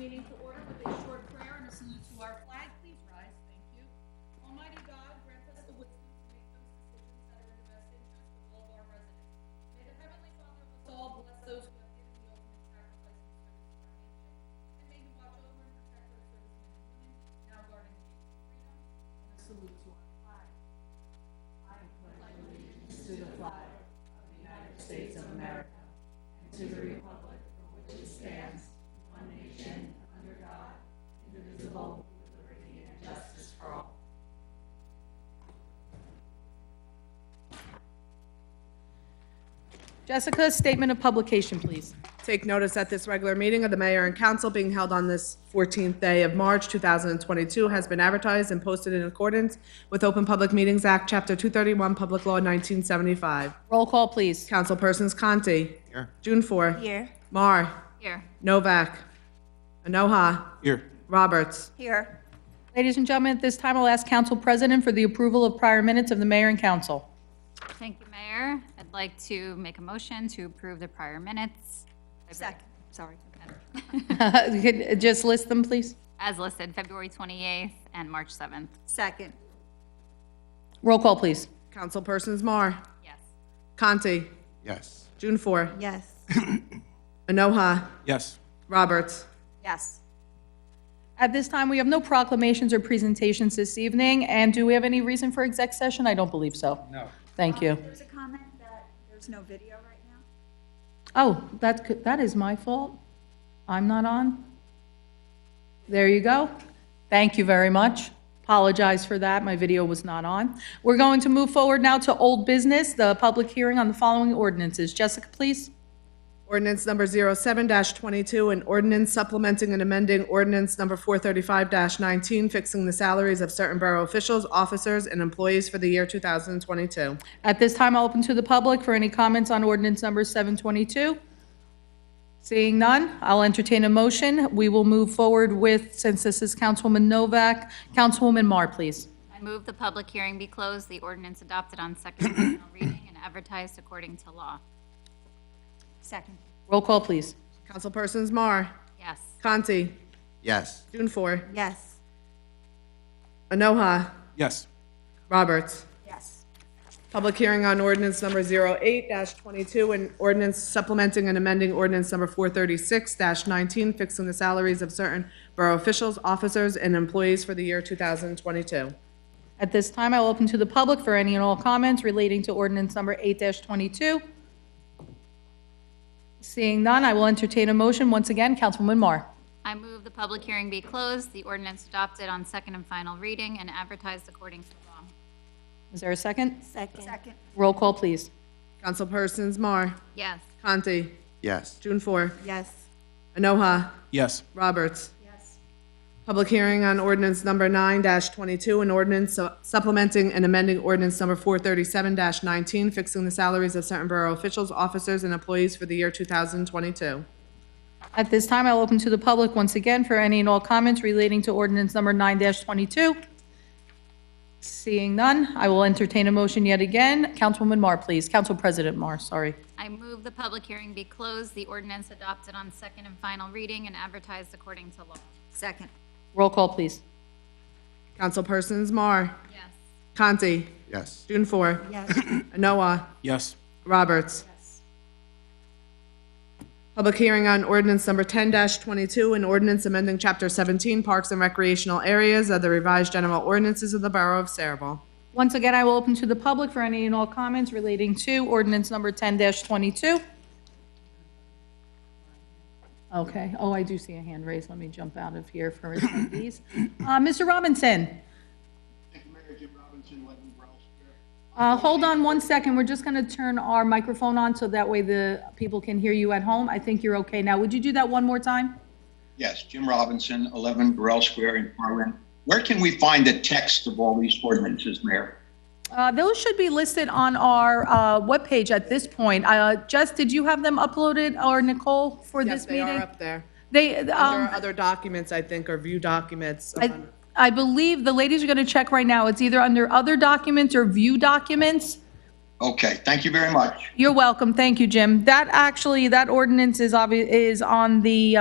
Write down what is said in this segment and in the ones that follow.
meeting to order with a short prayer and a salute to our flag. Please rise. Thank you. Almighty God, grant us the wisdom to make those decisions that are in the best interest of all of our residents. May the Heavenly Father of us all bless those who have given the ultimate sacrifice in service to our nation, and may He watch over and protect our servicemen and women now guarding the gates of freedom. And a salute to our flag. I pledge allegiance to the flag of the United States of America and to the republic for which it stands, one nation, under God, indivisible, with liberty and justice for all. Jessica, statement of publication, please. Take notice that this regular meeting of the mayor and council being held on this 14th day of March 2022 has been advertised and posted in accordance with Open Public Meetings Act, Chapter 231, Public Law 1975. Roll call, please. Councilpersons Conti. Here. Junfor. Here. Mar. Here. Novak. Anoha. Here. Roberts. Here. Ladies and gentlemen, at this time, I'll ask Council President for the approval of prior minutes of the mayor and council. Thank you, Mayor. I'd like to make a motion to approve the prior minutes. Second. Sorry. Just list them, please. As listed, February 28th and March 7th. Second. Roll call, please. Councilpersons Mar. Yes. Conti. Yes. Junfor. Yes. Anoha. Yes. Roberts. Yes. At this time, we have no proclamations or presentations this evening, and do we have any reason for exec session? I don't believe so. No. Thank you. There's a comment that there's no video right now. Oh, that is my fault. I'm not on. There you go. Thank you very much. Apologize for that. My video was not on. We're going to move forward now to old business, the public hearing on the following ordinances. Jessica, please. Ordinance number 07-22, an ordinance supplementing and amending ordinance number 435-19, fixing the salaries of certain borough officials, officers, and employees for the year 2022. At this time, I'll open to the public for any comments on ordinance number 722. Seeing none, I'll entertain a motion. We will move forward with, since this is Councilwoman Novak, Councilwoman Mar, please. I move the public hearing be closed, the ordinance adopted on second and final reading and advertised according to law. Second. Roll call, please. Councilpersons Mar. Yes. Conti. Yes. Junfor. Yes. Anoha. Yes. Roberts. Yes. Public hearing on ordinance number 08-22, and ordinance supplementing and amending ordinance number 436-19, fixing the salaries of certain borough officials, officers, and employees for the year 2022. At this time, I will open to the public for any and all comments relating to ordinance number 8-22. Seeing none, I will entertain a motion. Once again, Councilwoman Mar. I move the public hearing be closed, the ordinance adopted on second and final reading and advertised according to law. Is there a second? Second. Second. Roll call, please. Councilpersons Mar. Yes. Conti. Yes. Junfor. Yes. Anoha. Yes. Roberts. Yes. Public hearing on ordinance number 9-22, an ordinance supplementing and amending ordinance number 437-19, fixing the salaries of certain borough officials, officers, and employees for the year 2022. At this time, I'll open to the public once again for any and all comments relating to ordinance number 9-22. Seeing none, I will entertain a motion yet again. Councilwoman Mar, please. Council President Mar, sorry. I move the public hearing be closed, the ordinance adopted on second and final reading and advertised according to law. Second. Roll call, please. Councilpersons Mar. Yes. Conti. Yes. Junfor. Yes. Anoa. Yes. Roberts. Yes. Public hearing on ordinance number 10-22, an ordinance amending Chapter 17, Parks and Recreational Areas of the revised general ordinances of the Borough of Saraville. Once again, I will open to the public for any and all comments relating to ordinance number 10-22. Okay, oh, I do see a hand raised. Let me jump out of here for attendees. Mr. Robinson? Thank you, Mayor. Jim Robinson, 11 Burrell Square. Hold on one second. We're just going to turn our microphone on so that way the people can hear you at home. I think you're okay now. Would you do that one more time? Yes, Jim Robinson, 11 Burrell Square in Harlan. Where can we find the text of all these ordinances, Mayor? Those should be listed on our webpage at this point. Jess, did you have them uploaded, or Nicole, for Yes, this they meeting? are up there. They, There are other documents, I think, or view documents. I believe the ladies are going to check right now. It's either under other documents or view documents. Okay, thank you very much. You're welcome. Thank you, Jim. That ordinance is on the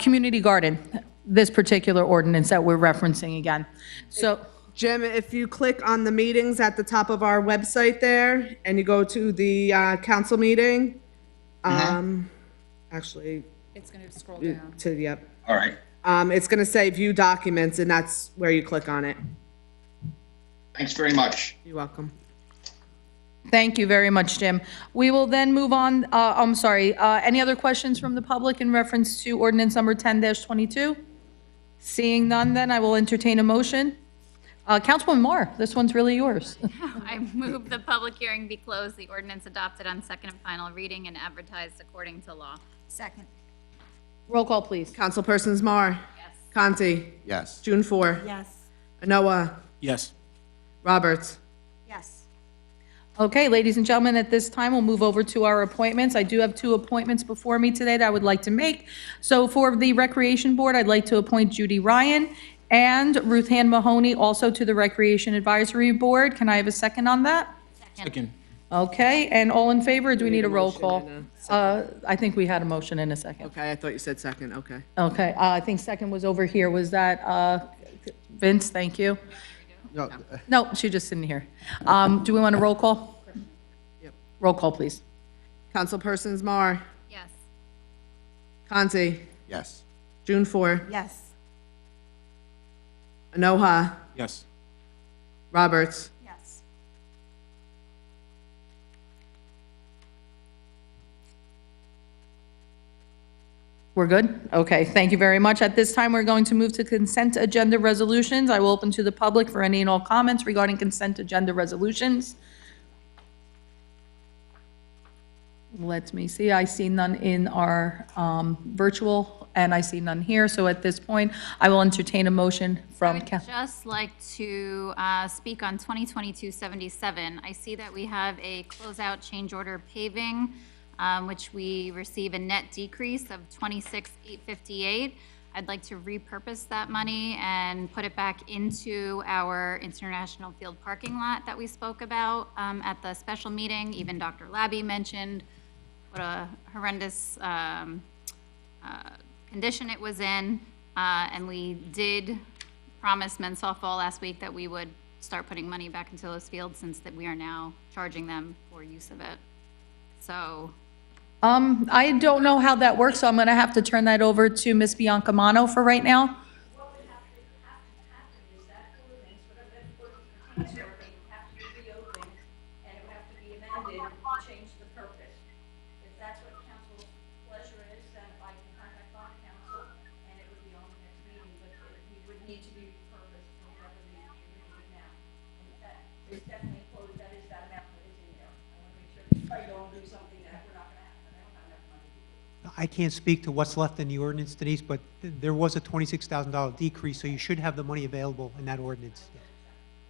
Community garden, this particular ordinance that we're referencing again. So, Jim, if you click on the meetings at the top of our website there, and you go to the council meeting, actually, It's gonna scroll down. yep. All right. It's gonna say view documents, and that's where you click on it. Thanks very much. You're welcome. thank you very much, Jim. We will then move on, I'm sorry, any other questions from the public in reference to ordinance number 10-22? Seeing none, then I will entertain a motion. Councilwoman Moore, this one's really yours. I move the public hearing be closed, the ordinance adopted on second and final reading and advertised according to law. Second. Roll call, please. Councilpersons Mar, Yes. Conti, Yes. June 4, Yes. Noah, Yes. Roberts. Yes. Okay, ladies and gentlemen, at this time, we'll move over to our appointments. I do have 2 appointments before me today that I would like to make. So for the Recreation Board, I'd like to appoint Judy Ryan and Ruth Ann Mahoney also to the Recreation Advisory Board. Can I have a second on that? Second. Okay, and all in favor, or do we need a roll motion call? and I think we had a motion in a second. Okay, I thought you said second, okay. Okay, I think second was over here. Was that Vince? Thank you. No, No, she just didn't hear. Do we want a roll call? Yep. Roll call, please. Councilpersons Mar, Yes. Conti, yes. June 4, Yes. Noah, Yes. Roberts. Yes. We're good? Okay, thank you very much. At this time, we're going to move to consent agenda resolutions. I will open to the public for any and all comments regarding consent agenda resolutions. Let me see, I see none in our virtual, and I see none here. So at this point, I will entertain a motion I from, would just like to speak on 2022-77. I see that we have a closeout change order paving, which we receive a net decrease of 26,858. I'd like to repurpose that money and put it back into our International Field parking lot that we spoke about at the special meeting. Even Dr. Labby mentioned what a horrendous condition it was in. And we did promise men's softball last week that we would start putting money back into those fields since that we are now charging them for use of it. So, I don't know how that works, so I'm gonna have to turn that over to Ms. Biancamano for right now. What would have to happen is that ordinance, whatever that ordinance pertains to, it would have to be reopened, and it would have to be amended to change the purpose. If that's what council's pleasure is, then I can contact bond council, and it would be on the next meeting, but it would need to be repurposed for whatever the agreement is now. And that is definitely quoted, that is that amount that is in there. I want to make sure that I don't do something that we're not gonna have, I don't have enough money to do. I can't speak to what's left in the ordinance, Denise, but there was a $26,000 decrease, so you should have the money available in that ordinance.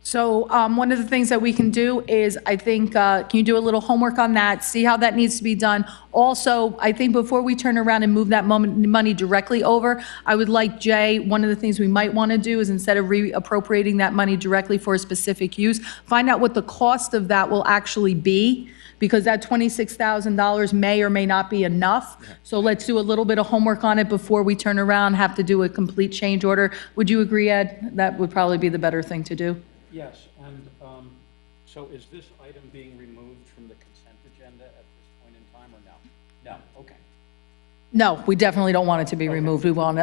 So one of the things that we can do is, I think, can you do a little homework on that, see how that needs to be done? Also, I think before we turn around and move that money directly over, I would like Jay, one of the things we might want to do is instead of reappropriating that money directly for a specific use, find out what the cost of that will actually be, because that $26,000 may or may not be enough. So let's do a little bit of homework on it before we turn around, have to do a complete change order. Would you agree, Ed? That would probably be the better thing to do. Yes, and so is this item being removed from the consent agenda at this point in time, or no? No, okay. No, we definitely don't want it to be removed. We want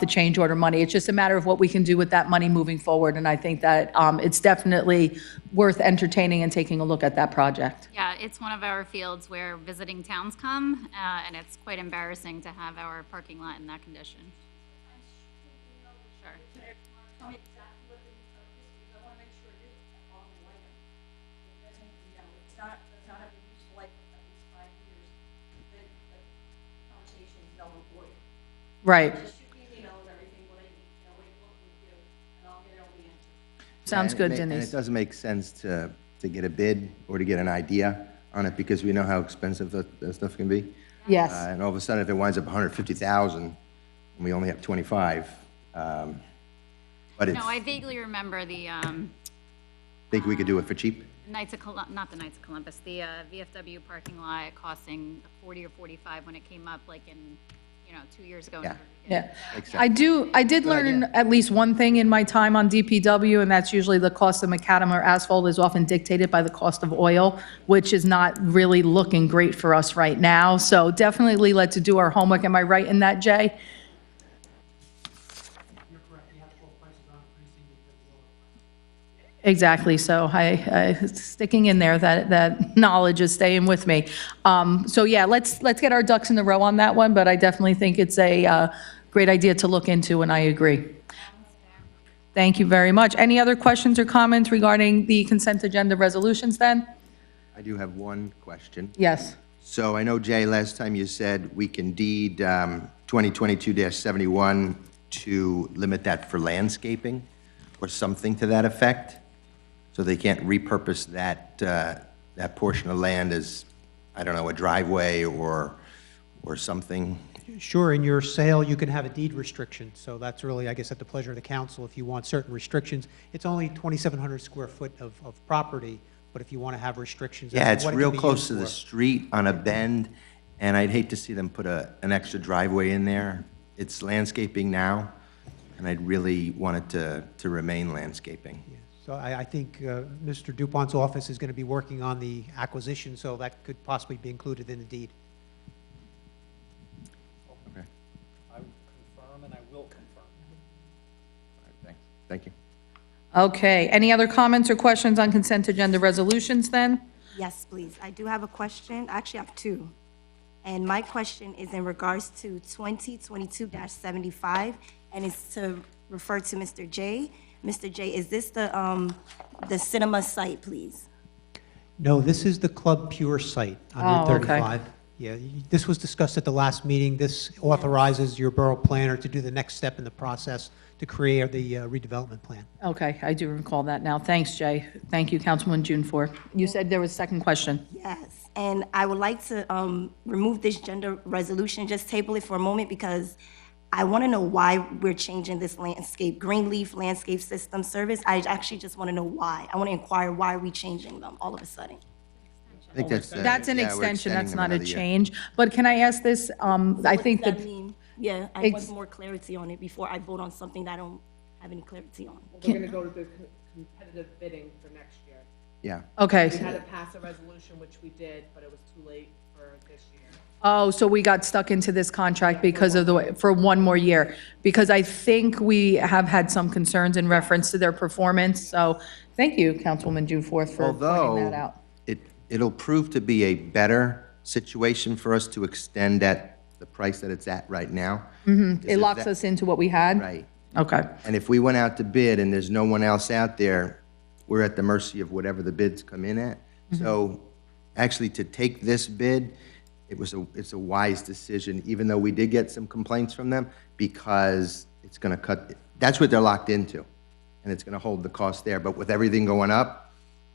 the change order money. It's just a matter of what we can do with that money moving forward, and I think that it's definitely worth entertaining and taking a look at that project. yeah, it's one of our fields where visiting towns come, and it's quite embarrassing to have our parking lot in that condition. Sure. Tell me exactly what the new purpose is, because I want to make sure it is on the item. It doesn't, it's not, does not have a useful life of at least 5 years, then the conversation is null and void. Right. Just shoot me an email with everything, what I need to know, what we do, and I'll get all the answers. Sounds good, And Denise. it doesn't make sense to get a bid or to get an idea on it, because we know how expensive that stuff can be. Yes. And all of a sudden, if it winds up 150,000, and we only have 25, but it's, No, I vaguely remember the think we could do it for cheap? Knights of not the Knights of Columbus, the VFW parking lot costing 40 or 45 when it came up, like in 2 years ago. Yeah. Yeah. Makes I did learn at least one thing in my time on DPW, and that's usually the cost of macadam or asphalt is often dictated by the cost of oil, which is not really looking great for us right now. So definitely let's do our homework. Am I right in that, Jay? Exactly, so sticking in there, that knowledge is staying with me. So yeah, let's get our ducks in the row on that one, but I definitely think it's a great idea to look into, and I agree. Thank you very much. Any other questions or comments regarding the consent agenda resolutions then? I do have one question. Yes. So I know, Jay, last time you said we can deed 2022-71 to limit that for landscaping or something to that effect? So they can't repurpose that, that portion of land as, I don't know, a driveway or something? Sure, in your sale, you can have a deed restriction, so that's really, I guess, at the pleasure of the council if you want certain restrictions. It's only 2,700 square foot of property, but if you want to have restrictions. as Yeah, to it's what it can real be close used to the for. street on a bend, and I'd hate to see them put an extra driveway in there. It's landscaping now, and I'd really want it to remain landscaping. Yeah. So I think Mr. Dupont's office is going to be working on the acquisition, so that could possibly be included in the deed. Okay, I confirm and I will confirm. all right, thank you. Okay, any other comments or questions on consent agenda resolutions then? Yes, please. I do have a question. I actually have two. And my question is in regards to 2022-75, and it's to refer to Mr. J. Mr. J, is this the cinema site, please? No, this is the Club Pure site on Route Oh, okay. 35. Yeah, this was discussed at the last meeting. This authorizes your borough planner to do the next step in the process to create the redevelopment plan. Okay, I do recall that now. Thanks, Jay. Thank you, Councilman June Ford. You said there was a second question. Yes, and I would like to remove this gender resolution, just table it for a moment, because I want to know why we're changing this landscape, Greenleaf Landscape System Service. I actually just want to know why. I want to inquire why are we changing them all of a sudden? I think that's. That's an yeah, we're extension, that's extending them not a another year. change. But can I ask this, I What think does that, that mean? Yeah, I want more clarity on it before I vote on something that I don't have any clarity on. We're going to go to the competitive bidding for next year. Yeah. okay. We had to pass a resolution, which we did, but it was too late for this year. Oh, so we got stuck into this contract because of the, for one more year? Because I think we have had some concerns in reference to their performance, so thank you, Councilwoman June Forth, for pointing that Although out. it'll prove to be a better situation for us to extend at the price that it's at right now. It locks us into what we had? Right. Okay, And if we went out to bid and there's no one else out there, we're at the mercy of whatever the bids come in at. So actually, to take this bid, it's a wise decision, even though we did get some complaints from them, because it's going to cut, that's what they're locked into, and it's going to hold the cost there. But with everything going up,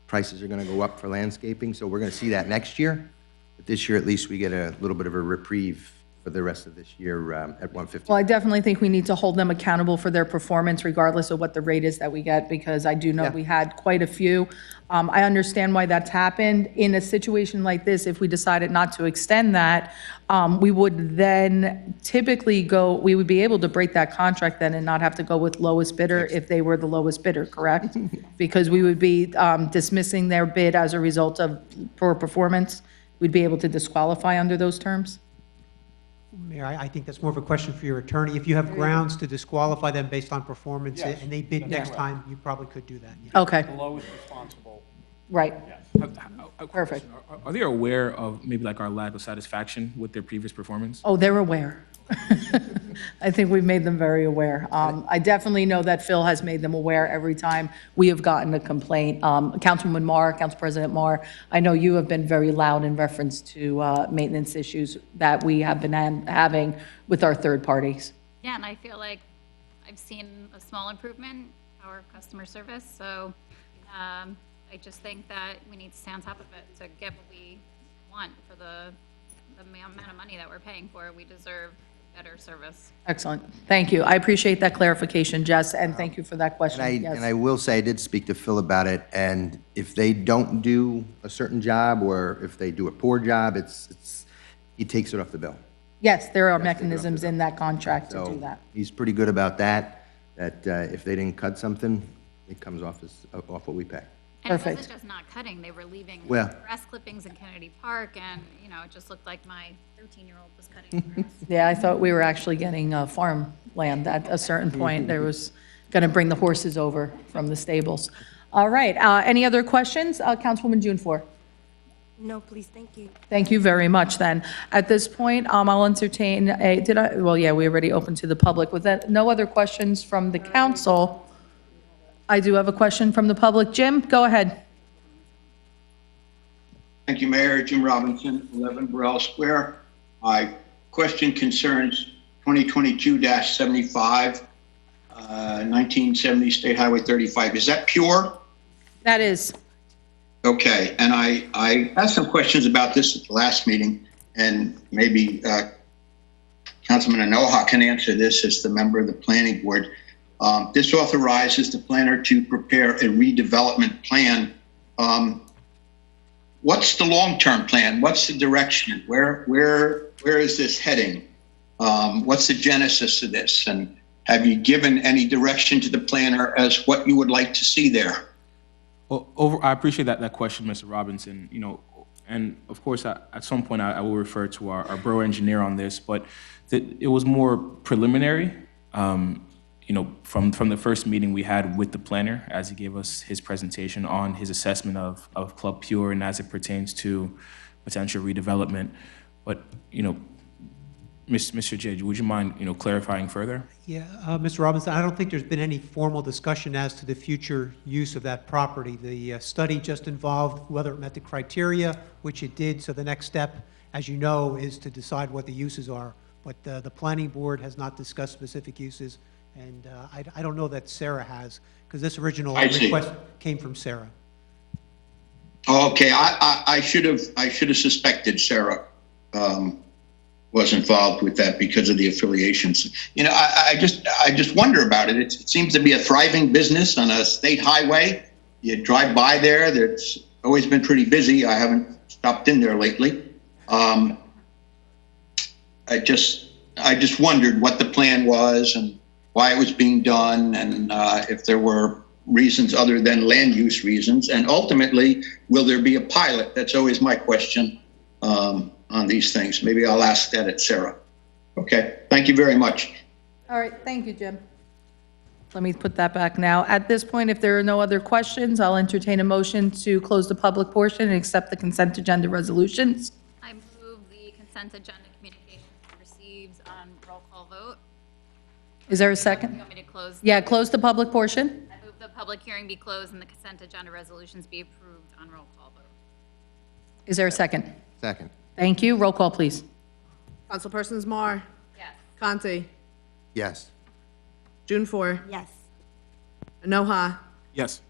prices are going to go up for landscaping, so we're going to see that next year. But this year, at least, we get a little bit of a reprieve for the rest of this year at 150. well, I definitely think we need to hold them accountable for their performance regardless of what the rate is that we get, because I do know Yeah. we had quite a few. I understand why that's happened. In a situation like this, if we decided not to extend that, we would then typically we would be able to break that contract then and not have to go with lowest bidder if they were the lowest bidder, correct? Because we would be dismissing their bid as a result of poor performance. We'd be able to disqualify under those terms? Mayor, I think that's more of a question for your attorney. If you have grounds to disqualify them based on performance Yes, and they bid that's next correct. time, you probably could do that. yeah. Okay, The lowest responsible, right. yes. A Perfect. question. Are they aware of maybe like our lack of satisfaction with their previous performance? Oh, they're aware. I think we've made them very aware. I definitely know that Phil has made them aware every time we have gotten a complaint. Councilwoman Marr, Council President Marr, I know you have been very loud in reference to maintenance issues that we have been having with our third parties. Yeah, and I feel like I've seen a small improvement in our customer service, so I just think that we need to stay on top of it to get what we want for the amount of money that we're paying for. We deserve better service. Excellent. Thank you. I appreciate that clarification, Jess, and thank you for that question. And Yes. I will say, I did speak to Phil about it, and if they don't do a certain job, or if they do a poor job, he takes it off the bill. Yes, there are mechanisms in that contract to do So that. he's pretty good about that, that if they didn't cut something, it comes off off what we pay. And it Perfect. wasn't just not cutting, they were leaving Well- grass clippings in Kennedy Park, and, you know, it just looked like my 13-year-old was cutting grass. Yeah, I thought we were actually getting farmland at a certain point. There was going to bring the horses over from the stables. All right, any other questions? Councilwoman June Four. No, please, thank you. Thank you very much, then. At this point, I'll entertain well, yeah, we already opened to the public. With that, no other questions from the council? I do have a question from the public. Jim, go ahead. Thank you, Mayor. Jim Robinson, 11 Burrell Square. My question concerns 2022-75, 1970 State Highway 35. Is that pure? That is. Okay, and I asked some questions about this at the last meeting, and maybe Councilman Anoha can answer this as the member of the planning board. This authorizes the planner to prepare a redevelopment plan. What's the long-term plan? What's the direction? Where is this heading? What's the genesis of this? And have you given any direction to the planner as what you would like to see there? Well, I appreciate that question, Mr. Robinson. You know, and of course, at some point, I will refer to our borough engineer on this, but it was more preliminary. You know, from the first meeting we had with the planner, as he gave us his presentation on his assessment of Club Pure and as it pertains to potential redevelopment. But, you know, Mr. J, would you mind, you know, clarifying further? Yeah, Mr. Robinson, I don't think there's been any formal discussion as to the future use of that property. The study just involved whether it met the criteria, which it did. So the next step, as you know, is to decide what the uses are. But the planning board has not discussed specific uses, and I don't know that Sarah has, because this original I see. request came from Sarah. Okay, I should have suspected Sarah was involved with that because of the affiliations. You know, I just wonder about it. It seems to be a thriving business on a state highway. You drive by there, it's always been pretty busy. I haven't stopped in there lately. I just wondered what the plan was and why it was being done, and if there were reasons other than land use reasons. And ultimately, will there be a pilot? That's always my question on these things. Maybe I'll ask that at Sarah. Okay, thank you very much. All right, thank you, Jim. Let me put that back now. At this point, if there are no other questions, I'll entertain a motion to close the public portion and accept the consent agenda resolutions. I move the consent agenda communications received on roll call vote. Is there a You second? want me to close? Yeah, close the public portion. I move the public hearing be closed and the consent agenda resolutions be approved on roll call vote. Is there a second? Second. Thank you. Roll call, please. Councilpersons Mar, Yes. Conti, Yes. June Four, Yes. Anoha, Yes.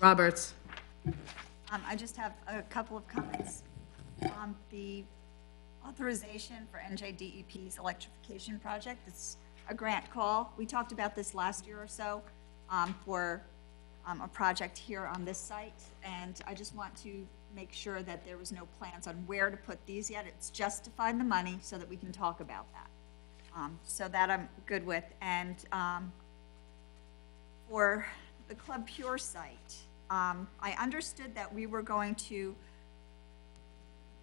Roberts. I just have a couple of comments. The authorization for NJDEP's electrification project, it's a grant call. We talked about this last year or so for a project here on this site, and I just want to make sure that there was no plans on where to put these yet. It's just to find the money so that we can talk about that. So that I'm good with. And for the Club Pure site, I understood that we were going to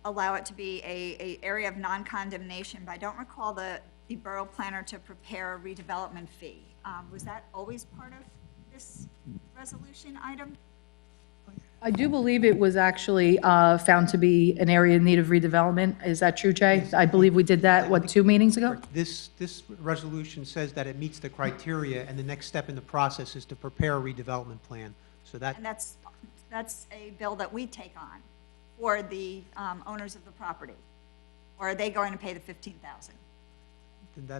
allow it to be a area of non-condemnation, but I don't recall the borough planner to prepare a redevelopment fee. Was that always part of this resolution item? I do believe it was actually found to be an area in need of redevelopment. Is that true, Jay? I believe we did that, what, 2 meetings ago? This resolution says that it meets the criteria, and the next step in the process is to prepare a redevelopment plan. So that, And that's a bill that we take on for the owners of the property? Or are they going to pay the $15,000?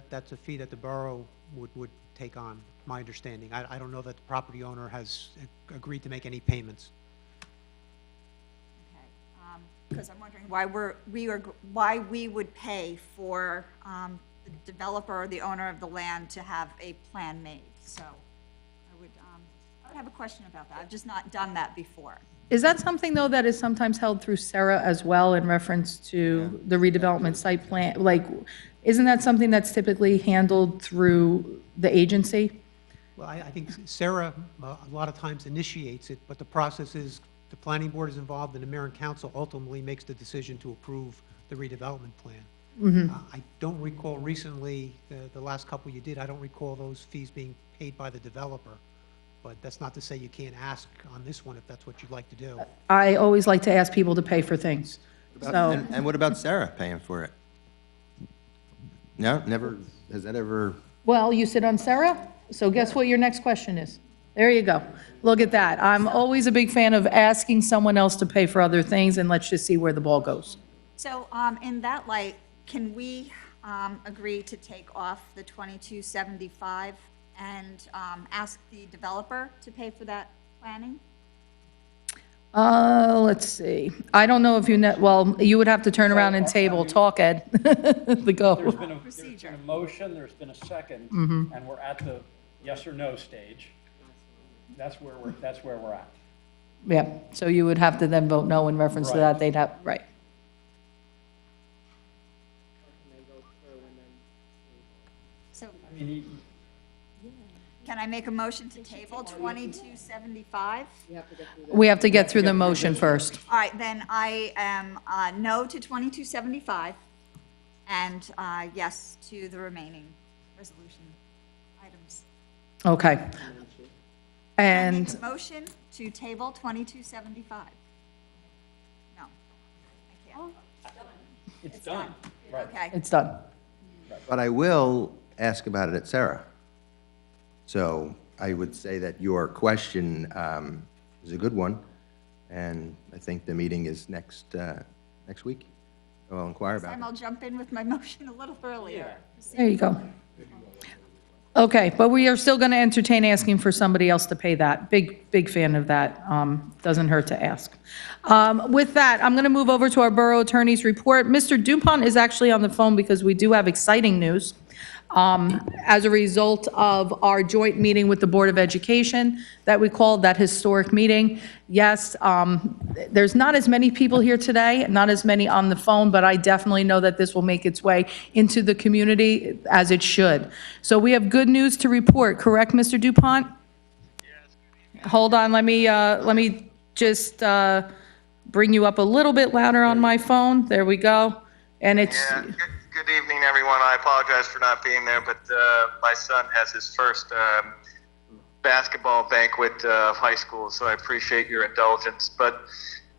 that's a fee that the borough would take on, my understanding. I don't know that the property owner has agreed to make any payments. Okay, because I'm wondering why we would pay for the developer or the owner of the land to have a plan made. So I have a question about that. I've just not done that before. Is that something, though, that is sometimes held through Sarah as well in reference to the redevelopment site plan? Like, isn't that something that's typically handled through the agency? Well, I think Sarah, a lot of times initiates it, but the process is, the planning board is involved, and the mayor and council ultimately makes the decision to approve the redevelopment plan. I don't recall recently, the last couple you did, I don't recall those fees being paid by the developer, but that's not to say you can't ask on this one if that's what you'd like to do. I always like to ask people to pay for things, so. And what about Sarah paying for it? No, never, has that ever, Well, you sit on Sarah, so guess what your next question is? There you go. Look at that. I'm always a big fan of asking someone else to pay for other things, and let's just see where the ball goes. So, in that light, can we, agree to take off the 2275 and, ask the developer to pay for that planning? Let's see. I don't know if you know, well, you would have to turn around and table, talk, Ed. The go. There's been a motion, there's been a second, and we're at the yes or no stage. That's where we're at. Yeah, so you would have to then vote no in reference to Right. that, they'd have, right. So, I mean, can I make a motion to table 2275? We have to get through the motion first. All right, then I am, no to 2275 and, yes to the remaining resolution items. Okay. Can I And, make a motion to table 2275? No, I can't. it's done, right. Okay. it's done. but I will ask about it at Sarah. So I would say that your question is a good one, and I think the meeting is next week. So I'll inquire This about time it. I'll jump in with my motion a little earlier. There you go. Okay, but we are still going to entertain asking for somebody else to pay that. Big fan of that. Doesn't hurt to ask. With that, I'm going to move over to our borough attorney's report. Mr. Dupont is actually on the phone because we do have exciting news. As a result of our joint meeting with the Board of Education that we called that historic meeting. Yes, there's not as many people here today, not as many on the phone, but I definitely know that this will make its way into the community as it should. So we have good news to report, correct, Mr. Dupont? Yes. Hold on, let me just bring you up a little bit louder on my phone. There we go. And it's. Yeah, good evening, everyone. I apologize for not being there, but my son has his first basketball banquet of high school, so I appreciate your indulgence. But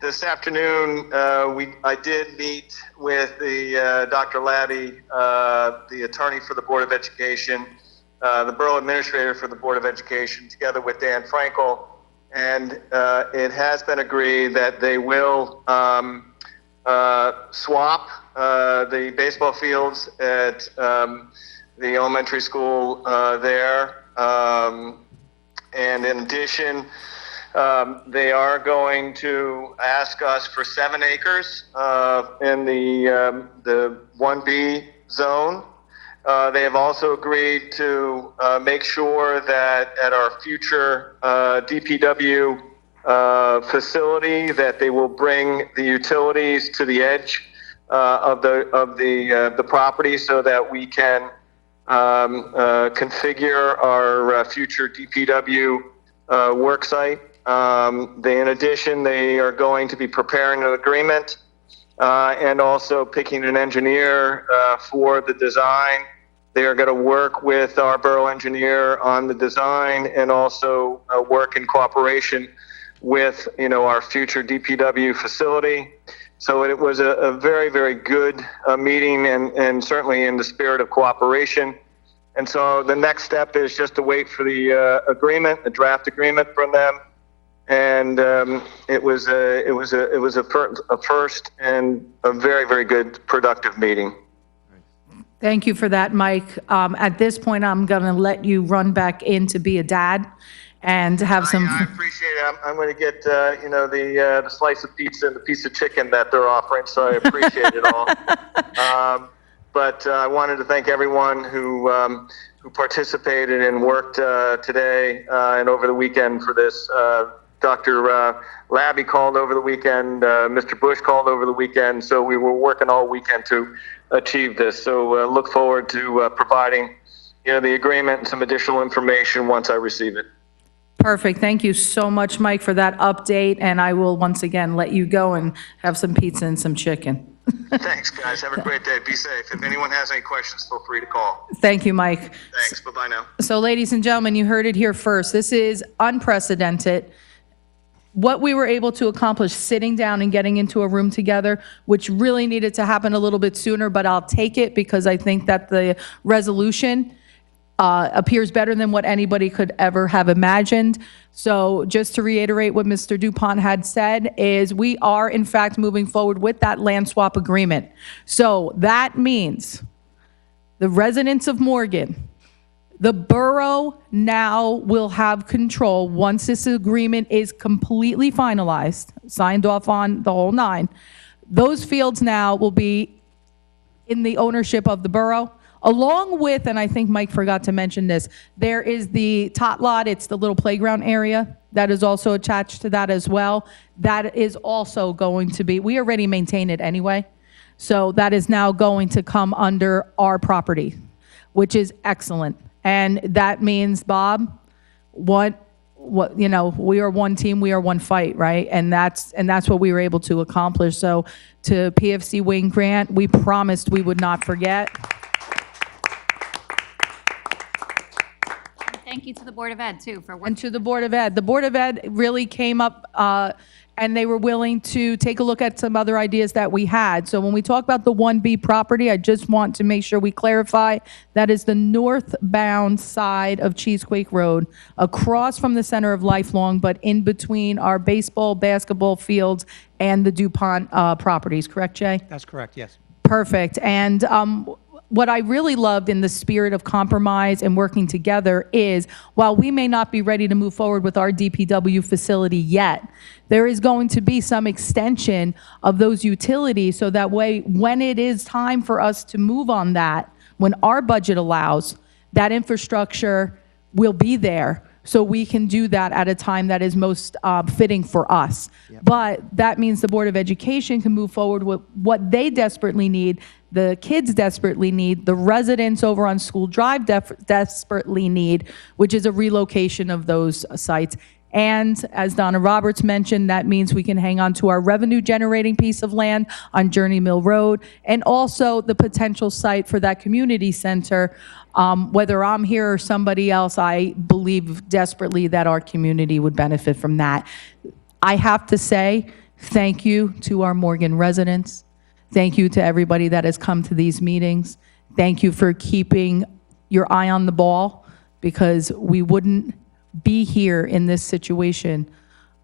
this afternoon, I did meet with the Dr. Labby, the attorney for the Board of Education, the borough administrator for the Board of Education, together with Dan Frankel, and it has been agreed that they will swap the baseball fields at the elementary school there. And in addition, they are going to ask us for 7 acres in the 1B zone. They have also agreed to make sure that at our future DPW facility, that they will bring the utilities to the edge of the property so that we can configure our future DPW work site. In addition, they are going to be preparing an agreement and also picking an engineer for the design. They are going to work with our borough engineer on the design and also work in cooperation with, our future DPW facility. So it was a very, very good meeting and certainly in the spirit of cooperation. And so the next step is just to wait for the agreement, a draft agreement from them. And it was a first and a very, very good productive meeting. Thank you for that, Mike. At this point, I'm going to let you run back in to be a dad and have some. I appreciate it. I'm going to get the slice of pizza and the piece of chicken that they're offering, so I appreciate it all. But I wanted to thank everyone who who participated and worked today and over the weekend for this. Dr. Labby called over the weekend. Mr. Bush called over the weekend. So we were working all weekend to achieve this. So look forward to providing, the agreement and some additional information once I receive it. Perfect. Thank you so much, Mike, for that update. And I will once again let you go and have some pizza and some chicken. Thanks, guys. Have a great day. Be safe. If anyone has any questions, feel free to call. Thank you, Mike. Thanks. Bye-bye now. So, ladies and gentlemen, you heard it here first. This is unprecedented. What we were able to accomplish sitting down and getting into a room together, which really needed to happen a little bit sooner, but I'll take it because I think that the resolution appears better than what anybody could ever have imagined. So just to reiterate what Mr. Dupont had said is we are in fact moving forward with that land swap agreement. So that means the residents of Morgan, the borough now will have control once this agreement is completely finalized, signed off on the whole nine. Those fields now will be in the ownership of the borough, along with, and I think Mike forgot to mention this, there is the tot lot, it's the little playground area that is also attached to that as well. That is also going to be, we already maintain it anyway, so that is now going to come under our property, which is excellent. And that means, Bob, we are one team, we are one fight, right? And that's what we were able to accomplish. So to PFC Wayne Grant, we promised we would not forget. Thank you to the Board of Ed, too, for working. And to the Board of Ed. The Board of Ed really came up and they were willing to take a look at some other ideas that we had. So when we talk about the 1B property, I just want to make sure we clarify that is the northbound side of Cheesequake Road, across from the center of Lifelong, but in between our baseball, basketball fields and the DuPont properties. Correct, Jay? That's correct, yes. Perfect. And what I really loved in the spirit of compromise and working together is, while we may not be ready to move forward with our DPW facility yet, there is going to be some extension of those utilities so that way, when it is time for us to move on that, when our budget allows, that infrastructure will be there. So we can do that at a time that is most fitting for us. Yep. But that means the Board of Education can move forward with what they desperately need, the kids desperately need, the residents over on School Drive desperately need, which is a relocation of those sites. And as Donna Roberts mentioned, that means we can hang on to our revenue-generating piece of land on Journey Mill Road, and also the potential site for that community center. Whether I'm here or somebody else, I believe desperately that our community would benefit from that. I have to say thank you to our Morgan residents. Thank you to everybody that has come to these meetings. Thank you for keeping your eye on the ball, because we wouldn't be here in this situation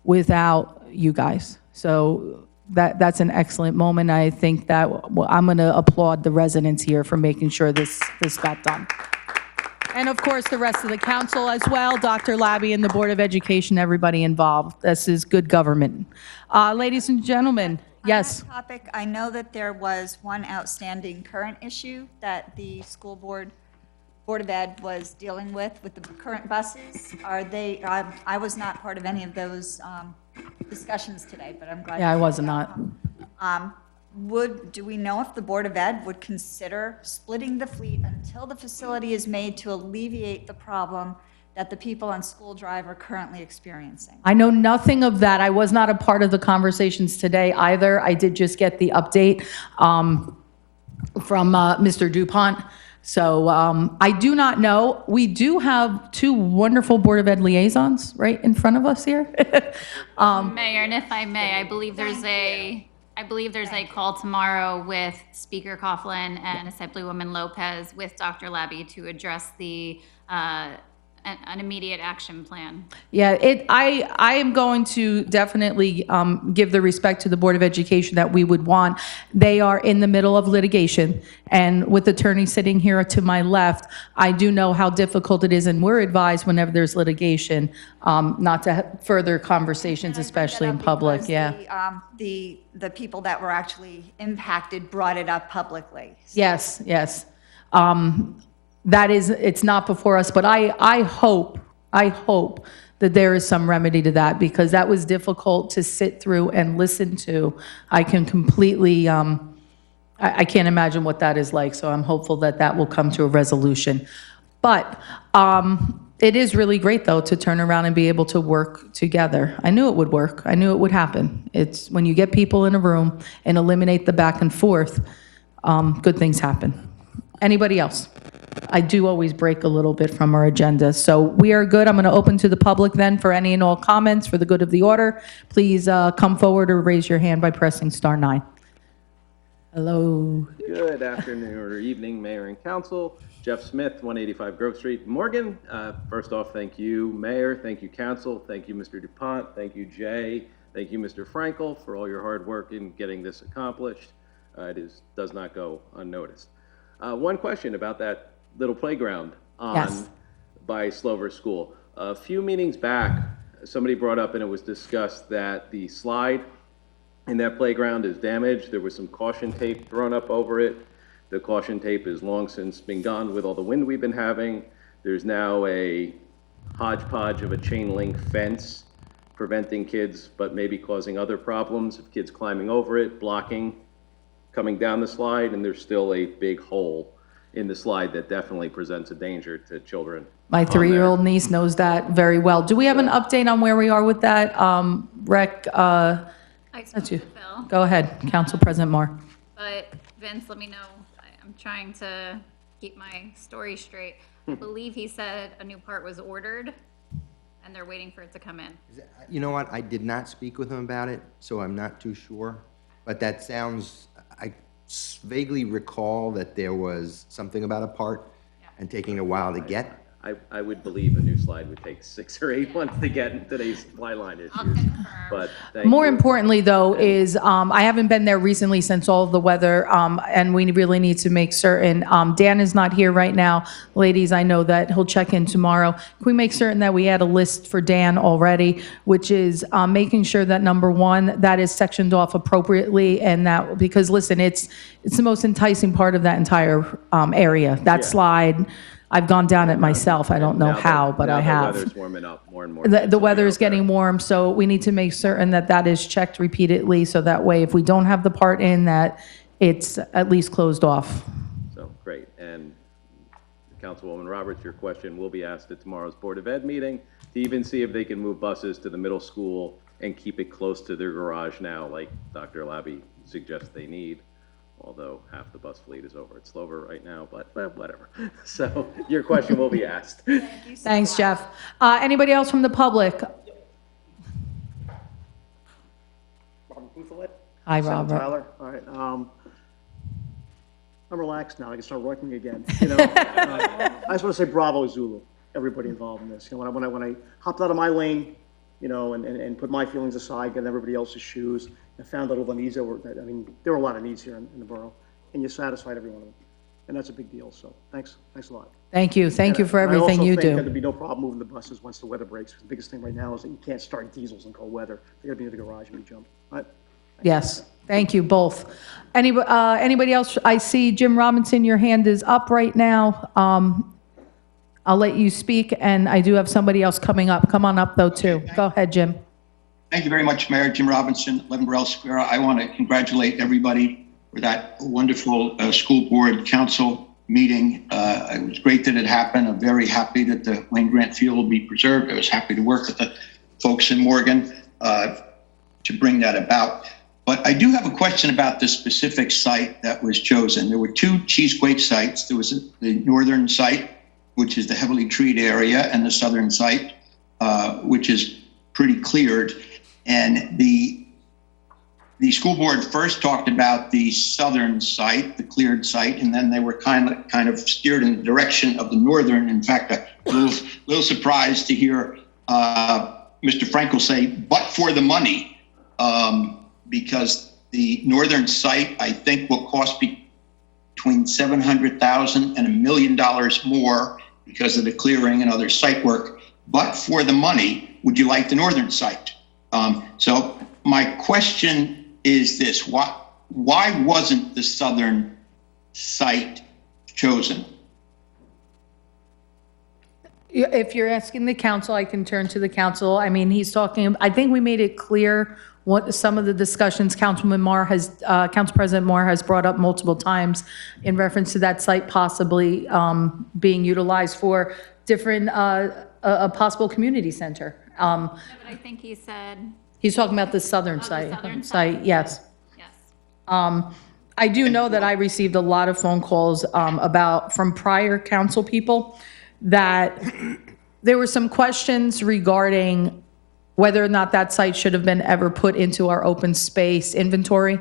without you guys. So that's an excellent moment. I think that I'm going to applaud the residents here for making sure this got done. And of course, the rest of the council as well, Dr. Labby and the Board of Education, everybody involved. This is good government. Ladies and gentlemen, yes. On that topic, I know that there was one outstanding current issue that the school board of Ed was dealing with the current buses. Are they, I was not part of any of those discussions today, but I'm glad. Yeah, I was not. Do we know if the Board of Ed would consider splitting the fleet until the facility is made to alleviate the problem that the people on School Drive are currently experiencing? I know nothing of that. I was not a part of the conversations today either. I did just get the update from Mr. Dupont. So I do not know. We do have two wonderful Board of Ed liaisons right in front of us here. Mayor, and if I may, I believe there's a call tomorrow with Speaker Coughlin and Assemblywoman Lopez with Dr. Labby to address the an immediate action plan. Yeah, I am going to definitely give the respect to the Board of Education that we would want. They are in the middle of litigation, and with the attorney sitting here to my left, I do know how difficult it is, and we're advised whenever there's litigation not to have further conversations, especially in public. Yeah. The people that were actually impacted brought it up publicly. Yes, yes. it's not before us, but I hope that there is some remedy to that, because that was difficult to sit through and listen to. I can completely, I can't imagine what that is like, so I'm hopeful that that will come to a resolution. But it is really great, though, to turn around and be able to work together. I knew it would work. I knew it would happen. It's when you get people in a room and eliminate the back and forth, good things happen. Anybody else? I do always break a little bit from our agenda. So we are good. I'm going to open to the public then for any and all comments for the good of the order. Please come forward or raise your hand by pressing *9. Hello. Good afternoon or evening, Mayor and Council. Jeff Smith, 185 Grove Street, Morgan. First off, thank you, Mayor. Thank you, Council. Thank you, Mr. DuPont. Thank you, Jay. Thank you, Mr. Frankel, for all your hard work in getting this accomplished. Does not go unnoticed. One question about that little playground by Slover School. A few meetings back, somebody brought up and it was discussed that the slide in that playground is damaged. There was some caution tape thrown up over it. The caution tape is long since been gone with all the wind we've been having. There's now a hodgepodge of a chain link fence preventing kids, but maybe causing other problems of kids climbing over it, blocking, coming down the slide, and there's still a big hole in the slide that definitely presents a danger to children. My 3-year-old niece knows that very well. Do we have an update on where we are with that? Rec, I spoke that's you. to Phil, Go ahead, Council President Moore. but Vince, let me know. I'm trying to keep my story straight. I believe he said a new part was ordered, and they're waiting for it to come in. You know what, I did not speak with him about it, so I'm not too sure. But that sounds, I vaguely recall that there was something about a part and taking a while to get. I would believe a new slide would take 6 or 8 months to get in today's supply line issues. But thank More you. importantly, though, is I haven't been there recently since all of the weather, and we really need to make certain. Dan is not here right now. Ladies, I know that he'll check in tomorrow. Can we make certain that we add a list for Dan already, which is making sure that, number one, that is sectioned off appropriately, and that, because listen, it's the most enticing part of that entire area, that slide. I've gone down it myself. I don't know how, but I have. The weather's warming up more and more. The weather is getting warm, so we need to make certain that that is checked repeatedly, so that way, if we don't have the part in, that it's at least closed off. So, great. And Councilwoman Roberts, your question will be asked at tomorrow's Board of Ed meeting to even see if they can move buses to the middle school and keep it close to their garage now, like Dr. Labby suggests they need. Although half the bus fleet is over at Slover right now, but whatever. So your question will be asked. Thanks, Jeff. Anybody else from the public? Robert Buthelette. Hi, Seven Robert. Tyler. All right. I'm relaxed now. I can start working again. You know, I just want to say bravo, Zulu. Everybody involved in this. You know, when I hopped out of my lane, you know, and put my feelings aside, get in everybody else's shoes, and found out all the needs there were. I mean, there were a lot of needs here in the borough, and you satisfied every one of them, and that's a big deal. So thanks a lot. Thank you for everything you I also think that do. there'd be no problem moving the buses once the weather breaks. The biggest thing right now is that you can't start diesels in cold weather. They got to be in the garage when you jump. All right. Yes, thank you both. Anybody else? I see Jim Robinson, your hand is up right now. I'll let you speak, and I do have somebody else coming up. Come on up, though, too. Go ahead, Jim. Thank you very much, Mayor. Jim Robinson, 11 Burrell Square. I want to congratulate everybody for that wonderful school board council meeting. It was great that it happened. I'm very happy that the Wayne Grant Field will be preserved. I was happy to work with the folks in Morgan to bring that about. But I do have a question about the specific site that was chosen. There were 2 Cheesequake sites. There was the northern site, which is the heavily treed area, and the southern site, which is pretty cleared. And the school board first talked about the southern site, the cleared site, and then they were kind of steered in the direction of the northern. In fact, a little surprised to hear Mr. Frankel say, "but for the money," because the northern site, I think, will cost between $700,000 and $1 million more because of the clearing and other site work. But for the money, would you like the northern site? So my question is this: why wasn't the southern site chosen? If you're asking the council, I can turn to the council. I mean, he's talking, I think we made it clear what some of the discussions Council President Moore has brought up multiple times in reference to that site possibly being utilized for different, a possible community center. No, but I think he said, He's talking about the southern the site. southern Site, yes. yes. I do know that I received a lot of phone calls from prior council people that there were some questions regarding whether or not that site should have been ever put into our open space inventory.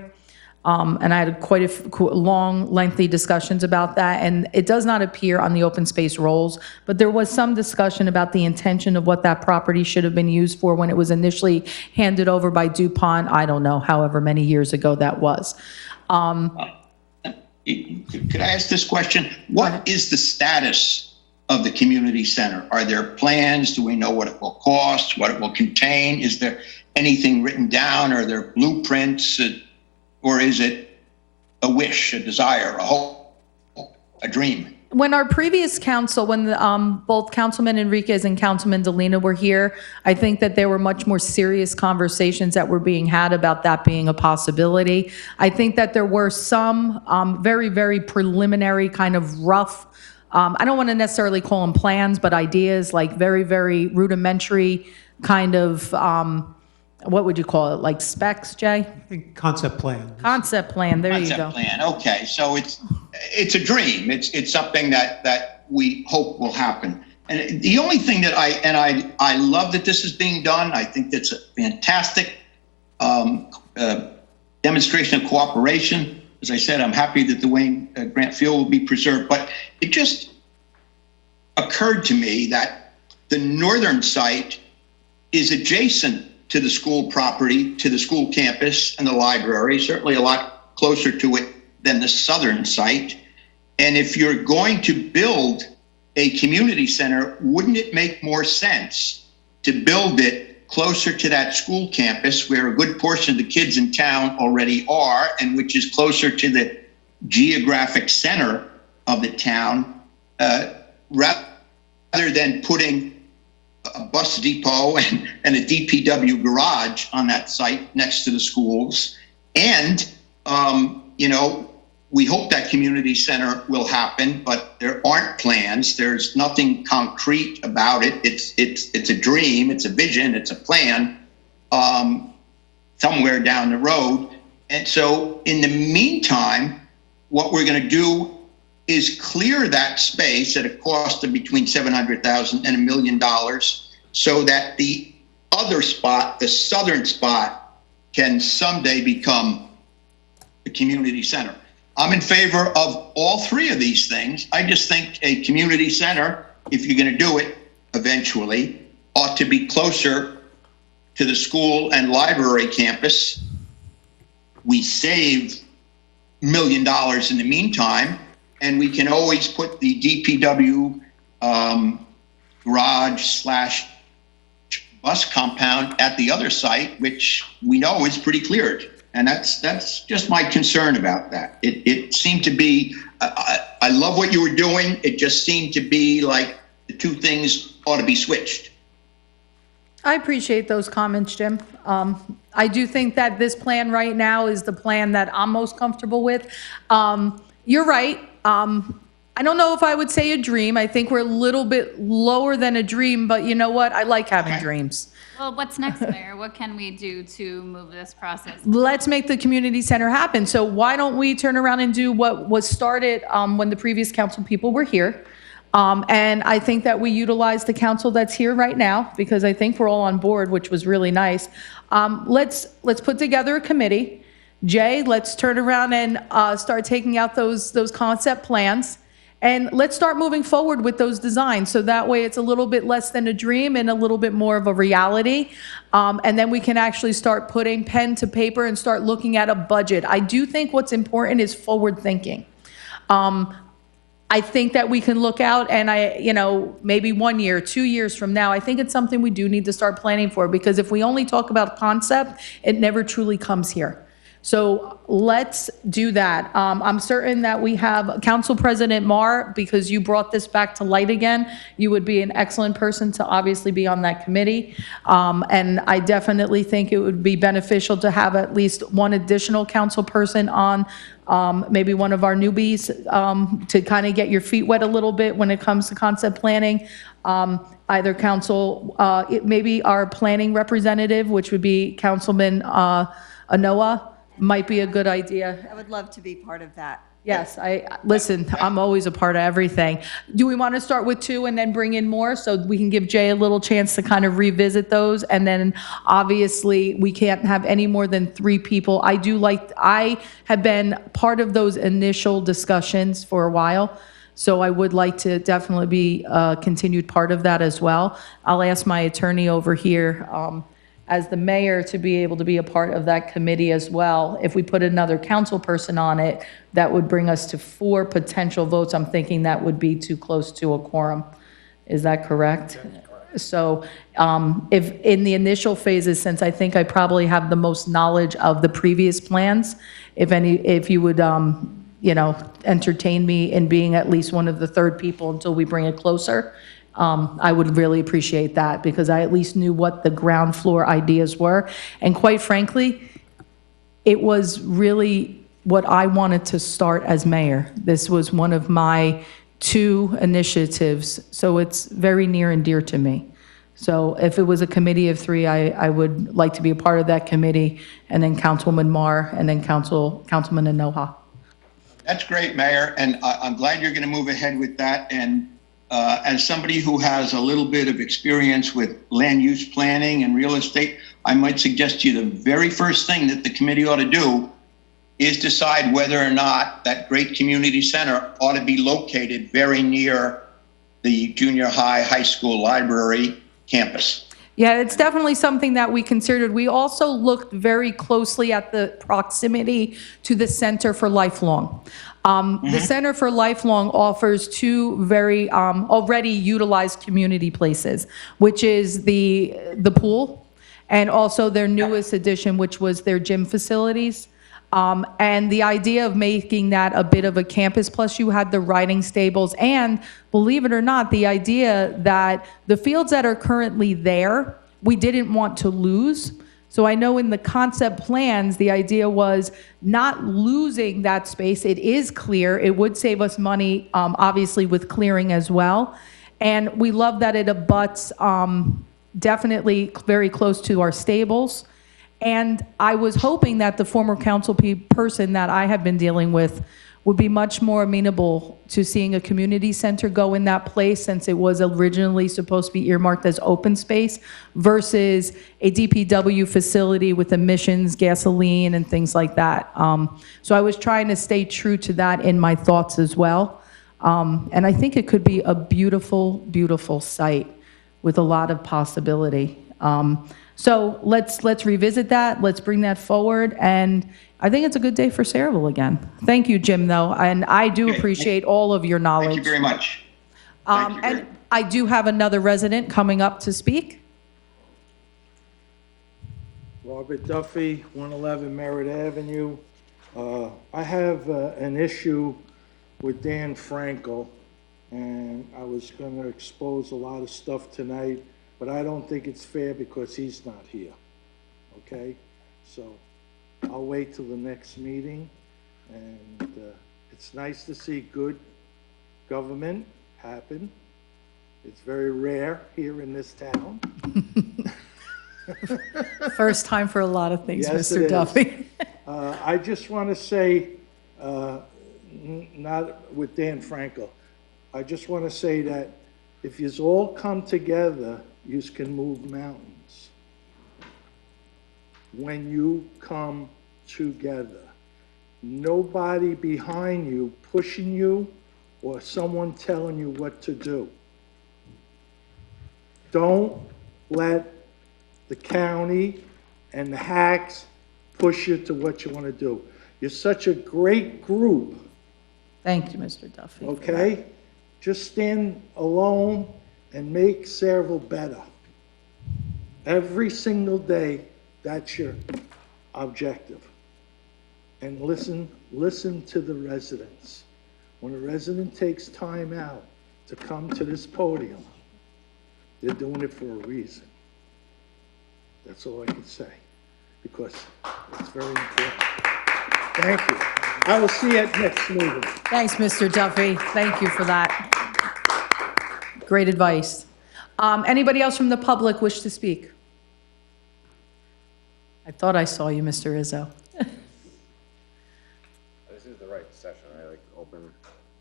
And I had quite a long, lengthy discussions about that, and it does not appear on the open space rolls, but there was some discussion about the intention of what that property should have been used for when it was initially handed over by DuPont, I don't know, however many years ago that was. Could I ask this question? What is the status of the community center? Are there plans? Do we know what it will cost, what it will contain? Is there anything written down? Are there blueprints? Or is it a wish, a desire, a hope, a dream? When our previous council, when both Councilman Enriquez and Councilman Delina were here, I think that there were much more serious conversations that were being had about that being a possibility. I think that there were some very, very preliminary kind of rough, I don't want to necessarily call them plans, but ideas, like very, very rudimentary kind of, what would you call it, like specs, Jay? I think concept plan. Concept plan, there you go. Concept plan, okay. So it's a dream. It's something that we hope will happen. And the only thing that I love that this is being done. I think that's a fantastic demonstration of cooperation. As I said, I'm happy that the Wayne Grant Field will be preserved, but it just occurred to me that the northern site is adjacent to the school property, to the school campus and the library, certainly a lot closer to it than the southern site. And if you're going to build a community center, wouldn't it make more sense to build it closer to that school campus where a good portion of the kids in town already are, and which is closer to the geographic center of the town, rather than putting a bus depot and a DPW garage on that site next to the schools. And, we hope that community center will happen, but there aren't plans. There's nothing concrete about it. It's a dream, it's a vision, it's a plan somewhere down the road. And so in the meantime, what we're going to do is clear that space at a cost of between $700,000 and $1 million so that the other spot, the southern spot, can someday become the community center. I'm in favor of all three of these things. I just think a community center, if you're going to do it eventually, ought to be closer to the school and library campus. We save $1 million in the meantime, and we can always put the DPW garage / bus compound at the other site, which we know is pretty cleared. And that's just my concern about that. It seemed to be, I love what you were doing. It just seemed to be like the two things ought to be switched. I appreciate those comments, Jim. I do think that this plan right now is the plan that I'm most comfortable with. You're right. I don't know if I would say a dream. I think we're a little bit lower than a dream, but you know what? I like having dreams. Well, what's next, Mayor? What can we do to move this process? Let's make the community center happen. So why don't we turn around and do what was started when the previous council people were here? And I think that we utilize the council that's here right now, because I think we're all on board, which was really nice. Let's put together a committee. Jay, let's turn around and start taking out those concept plans. And let's start moving forward with those designs. So that way it's a little bit less than a dream and a little bit more of a reality. And then we can actually start putting pen to paper and start looking at a budget. I do think what's important is forward thinking. I think that we can look out and maybe 1 year, 2 years from now, I think it's something we do need to start planning for, because if we only talk about concept, it never truly comes here. So let's do that. I'm certain that we have Council President Marr, because you brought this back to light again. You would be an excellent person to obviously be on that committee. And I definitely think it would be beneficial to have at least one additional council person on, maybe one of our newbies, to kind of get your feet wet a little bit when it comes to concept planning. Either council, maybe our planning representative, which would be Councilman Anoa, might be a good idea. I would love to be part of that. Yes, listen, I'm always a part of everything. Do we want to start with 2 and then bring in more so we can give Jay a little chance to kind of revisit those? And then obviously we can't have any more than 3 people. I have been part of those initial discussions for a while. So I would like to definitely be a continued part of that as well. I'll ask my attorney over here, as the mayor, to be able to be a part of that committee as well. If we put another council person on it, that would bring us to 4 potential votes. I'm thinking that would be too close to a quorum. Is that correct? So if in the initial phases, since I think I probably have the most knowledge of the previous plans, if you would, entertain me in being at least one of the 3rd people until we bring it closer, I would really appreciate that, because I at least knew what the ground floor ideas were. And quite frankly, it was really what I wanted to start as mayor. This was one of my 2 initiatives, so it's very near and dear to me. So if it was a committee of 3, I would like to be a part of that committee, and then Councilwoman Marr, and then Councilman Anoha. That's great, Mayor, and I'm glad you're going to move ahead with that. And as somebody who has a little bit of experience with land use planning and real estate, I might suggest to you the very first thing that the committee ought to do is decide whether or not that great community center ought to be located very near the junior high school library campus. Yeah, it's definitely something that we considered. We also looked very closely at the proximity to the Center for Lifelong. The Center for Lifelong offers 2 very already utilized community places, which is the pool, and also their newest addition, which was their gym facilities. And the idea of making that a bit of a campus, plus you had the riding stables, and believe it or not, the idea that the fields that are currently there, we didn't want to lose. So I know in the concept plans, the idea was not losing that space. It is clear. It would save us money, obviously, with clearing as well. And we love that it abuts definitely very close to our stables. And I was hoping that the former council person that I have been dealing with would be much more amenable to seeing a community center go in that place, since it was originally supposed to be earmarked as open space, versus a DPW facility with emissions, gasoline, and things like that. So I was trying to stay true to that in my thoughts as well. And I think it could be a beautiful, beautiful site with a lot of possibility. So let's revisit that. Let's bring that forward. And I think it's a good day for Saraville again. Thank you, Jim, though. And I do appreciate all of your knowledge. Thank you very much. Thank you And I do have another resident coming up to speak. Robert Duffy, 111 Merritt Avenue. I have an issue with Dan Frankel, and I was going to expose a lot of stuff tonight, but I don't think it's fair because he's not here, okay? So I'll wait till the next meeting, and it's nice to see good government happen. It's very rare here in this town. First time for a lot of things, Yes, Mr. it is. Duffy. I just want to say, not with Dan Frankel, I just want to say that if yous all come together, yous can move mountains. When you come together, nobody behind you pushing you or someone telling you what to do. Don't let the county and the hacks push you to what you want to do. You're such a great group, Thank you, Mr. Duffy. okay? Just stand alone and make Saraville better. Every single day, that's your objective. and listen to the residents. When a resident takes time out to come to this podium, they're doing it for a reason. That's all I can say, because it's very important. Thank you. I will see you at next meeting. Thanks, Mr. Duffy. Thank you for that. Great advice. Anybody else from the public wish to speak? I thought I saw you, Mr. Izzo. This is the right session, right? Like open.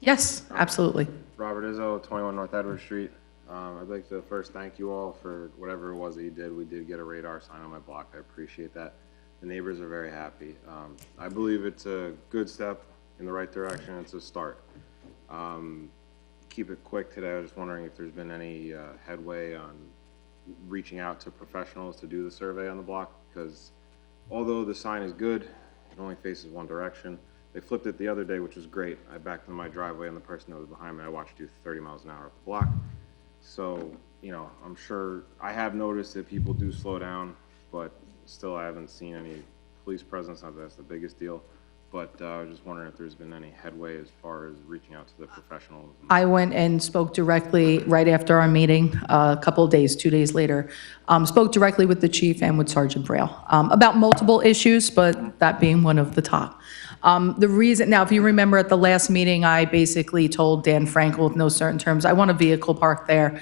Yes, absolutely. Robert Izzo, 21 North Edward Street. I'd like to first thank you all for whatever it was that you did. We did get a radar sign on my block. I appreciate that. The neighbors are very happy. I believe it's a good step in the right direction. It's a start. Keep it quick today. I was just wondering if there's been any headway on reaching out to professionals to do the survey on the block, because although the sign is good, it only faces one direction. They flipped it the other day, which was great. I backed into my driveway and the person that was behind me, I watched do 30 miles an hour up the block. So, you know, I'm sure I have noticed that people do slow down, but still I haven't seen any police presence. Not that that's the biggest deal, but I was just wondering if there's been any headway as far as reaching out to the professionals. I went and spoke directly right after our meeting, a couple of days, 2 days later, spoke directly with the chief and with Sergeant Braille about multiple issues, but that being one of the top. The reason, now, if you remember at the last meeting, I basically told Dan Frankel with no certain terms, I want a vehicle parked there.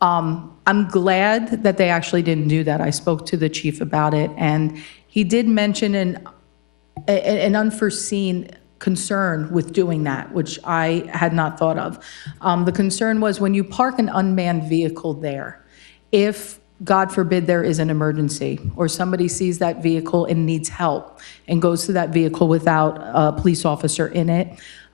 I'm glad that they actually didn't do that. I spoke to the chief about it, and he did mention an unforeseen concern with doing that, which I had not thought of. The concern was when you park an unmanned vehicle there, if, God forbid, there is an emergency, or somebody sees that vehicle and needs help and goes to that vehicle without a police officer in it,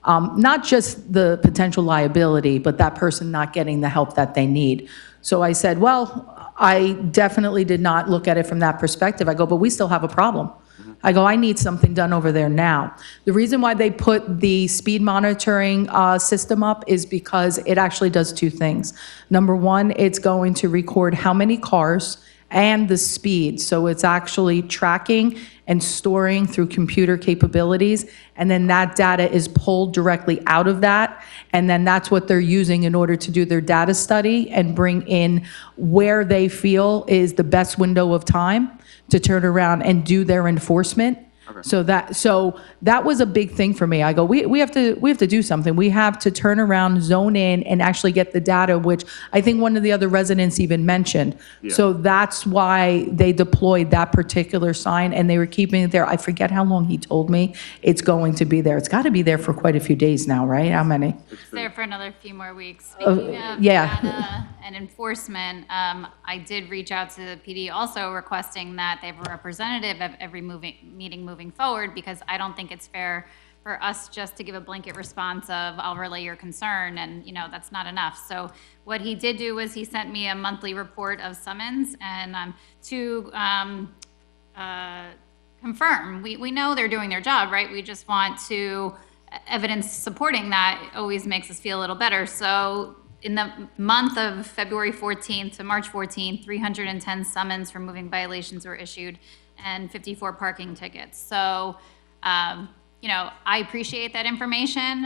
not just the potential liability, but that person not getting the help that they need. So I said, well, I definitely did not look at it from that perspective. I go, but we still have a problem. I go, I need something done over there now. The reason why they put the speed monitoring system up is because it actually does two things. Number one, it's going to record how many cars and the speed. So it's actually tracking and storing through computer capabilities. And then that data is pulled directly out of that. And then that's what they're using in order to do their data study and bring in where they feel is the best window of time to turn around and do their enforcement. So that was a big thing for me. I go, we have to do something. We have to turn around, zone in, and actually get the data, which I think one of the other residents even mentioned. Yeah. So that's why they deployed that particular sign, and they were keeping it there. I forget how long he told me it's going to be there. It's got to be there for quite a few days now, right? How many? It's there for another few more weeks. Speaking of yeah. data and enforcement, I did reach out to the PD also requesting that they have a representative of every meeting moving forward, because I don't think it's fair for us just to give a blanket response of, I'll relay your concern, and, you know, that's not enough. So what he did do was he sent me a monthly report of summons, and to confirm, we know they're doing their job, right? We just want to, evidence supporting that always makes us feel a little better. So in the month of February 14th to March 14th, 310 summons for moving violations were issued and 54 parking tickets. So, you know, I appreciate that information.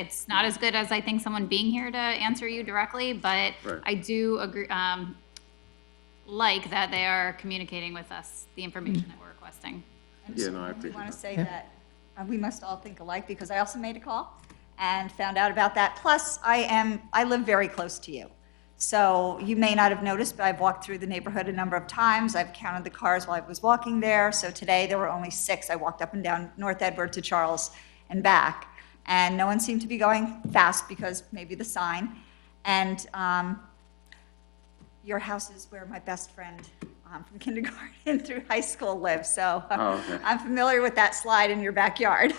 It's not as good as I think someone being here to answer you directly, but Right. I do agree, like that they are communicating with us the information that we're requesting. Yeah, no, I I appreciate want to that. say that we must all think alike, because I also made a call and found out about that. Plus, I live very close to you. So you may not have noticed, but I've walked through the neighborhood a number of times. I've counted the cars while I was walking there. So today there were only 6. I walked up and down North Edward to Charles and back. And no one seemed to be going fast, because maybe the sign. And your house is where my best friend from kindergarten through high school lives. So Oh, okay. I'm familiar with that slide in your backyard.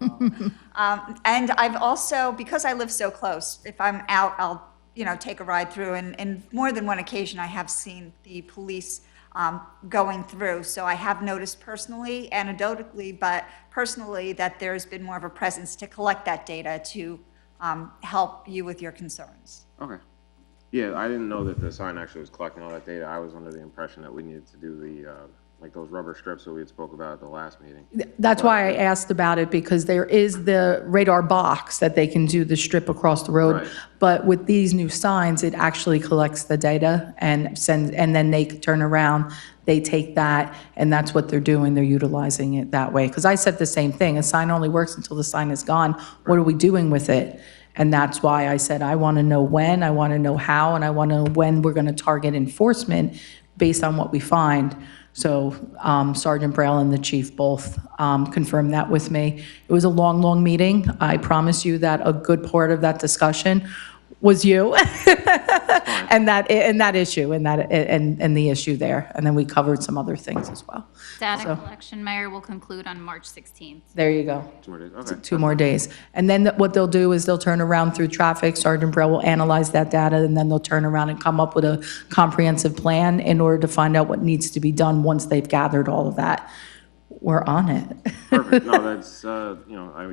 And I've also, because I live so close, if I'm out, I'll, you know, take a ride through, and more than one occasion, I have seen the police going through. So I have noticed personally, anecdotally, but personally, that there's been more of a presence to collect that data to help you with your concerns. Okay. Yeah, I didn't know that the sign actually was collecting all that data. I was under the impression that we needed to do the like those rubber strips that we had spoke about at the last meeting. That's why I asked about it, because there is the radar box that they can do the strip across the road. Right. But with these new signs, it actually collects the data and sends, and then they could turn around, they take that, and that's what they're doing. They're utilizing it that way. Because I said the same thing, a sign only works until the sign is gone. What are we doing with it? And that's why I said, I want to know when, I want to know how, and I want to know when we're going to target enforcement based on what we find. So Sergeant Braille and the chief both confirmed that with me. It was a long, long meeting. I promise you that a good part of that discussion was you and that issue and the issue there. And then we covered some other things as well. Data So- collection, Mayor, will conclude on March 16th. There you go. 2 more days, okay. 2 more days. And then what they'll do is they'll turn around through traffic. Sergeant Braille will analyze that data, and then they'll turn around and come up with a comprehensive plan in order to find out what needs to be done once they've gathered all of that. We're on it. Perfect. No, that's, I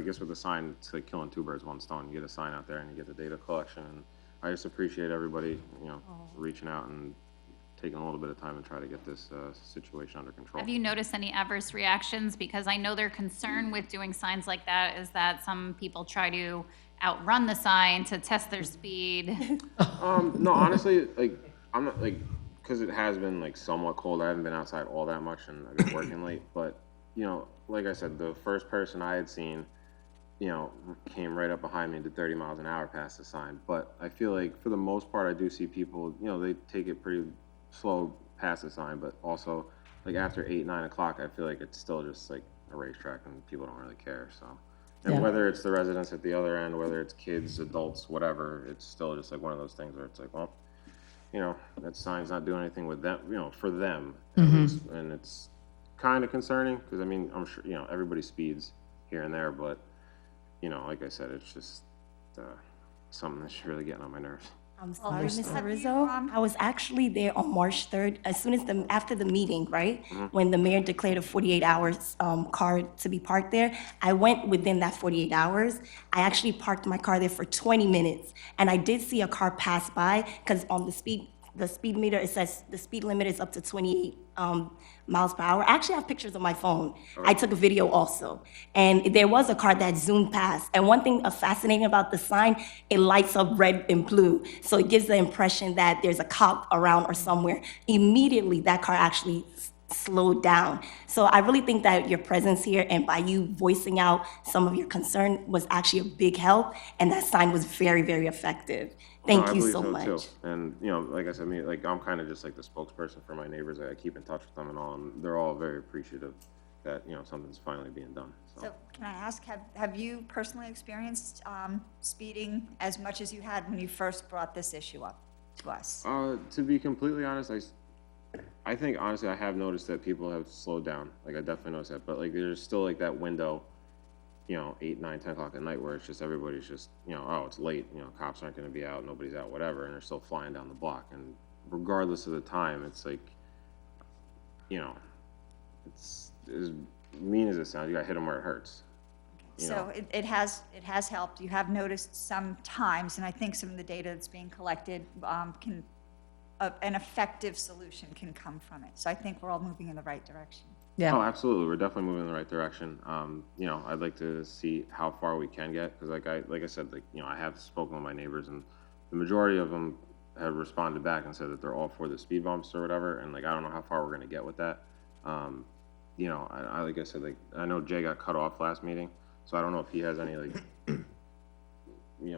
guess with the sign, it's like killing 2 birds, 1 stone. You get a sign out there and you get the data collection. And I just appreciate everybody, reaching out and taking a little bit of time and try to get this situation under control. Have you noticed any adverse reactions? Because I know their concern with doing signs like that is that some people try to outrun the sign to test their speed. No, honestly, like, I'm not, like, because it has been, like, somewhat cold. I haven't been outside all that much, and I've been working late. But, like I said, the first person I had seen, came right up behind me and did 30 miles an hour past the sign. But I feel like, for the most part, I do see people, they take it pretty slow past the sign. But also, like, after 8, 9 o'clock, I feel like it's still just, like, a racetrack, and people don't really care, so. And Yeah. whether it's the residents at the other end, whether it's kids, adults, whatever, it's still just, like, one of those things where it's like, well, that sign's not doing anything with them, for them, at least. And it's kind of concerning, because, I mean, I'm sure, everybody speeds here and there, but, like I said, it's just something that's really getting on my nerves. I'm sorry, Mr. Rizzo. I was actually there on March 3rd, as soon as after the meeting, right? When the mayor declared a 48 hours car to be parked there. I went within that 48 hours. I actually parked my car there for 20 minutes. And I did see a car pass by, because on the speed meter, it says the speed limit is up to 28 miles per hour. I actually have pictures on my phone. I took a video also. And there was a car that zoomed past. And one thing fascinating about the sign, it lights up red and blue. So it gives the impression that there's a cop around or somewhere. Immediately, that car actually slowed down. So I really think that your presence here and by you voicing out some of your concern was actually a big help. And that sign was very, very effective. Thank I you believe so much. too. And, like I said, I'm kind of just like the spokesperson for my neighbors. I keep in touch with them and all, and they're all very appreciative that, something's finally being done, So can I ask, have you personally experienced speeding as much as you had when you first brought this issue up to us? To be completely honest, I think, honestly, I have noticed that people have slowed down. Like, I definitely noticed that. But, like, there's still, like, that window, 8, 9, 10 o'clock at night where it's just everybody's just, oh, it's late, cops aren't going to be out, nobody's out, whatever, and they're still flying down the block. And regardless of the time, it's like, it's as mean as it sounds, you got to hit them where it hurts. So it has helped. You have noticed some times, and I think some of the data that's being collected an effective solution can come from it. So I think we're all moving in the right direction. Yeah. Oh, absolutely. We're definitely moving in the right direction. I'd like to see how far we can get, because like I said, I have spoken with my neighbors, and the majority of them have responded back and said that they're all for the speed bumps or whatever. And I don't know how far we're going to get with that. Like I said, I know Jay got cut off last meeting, so I don't know if he has any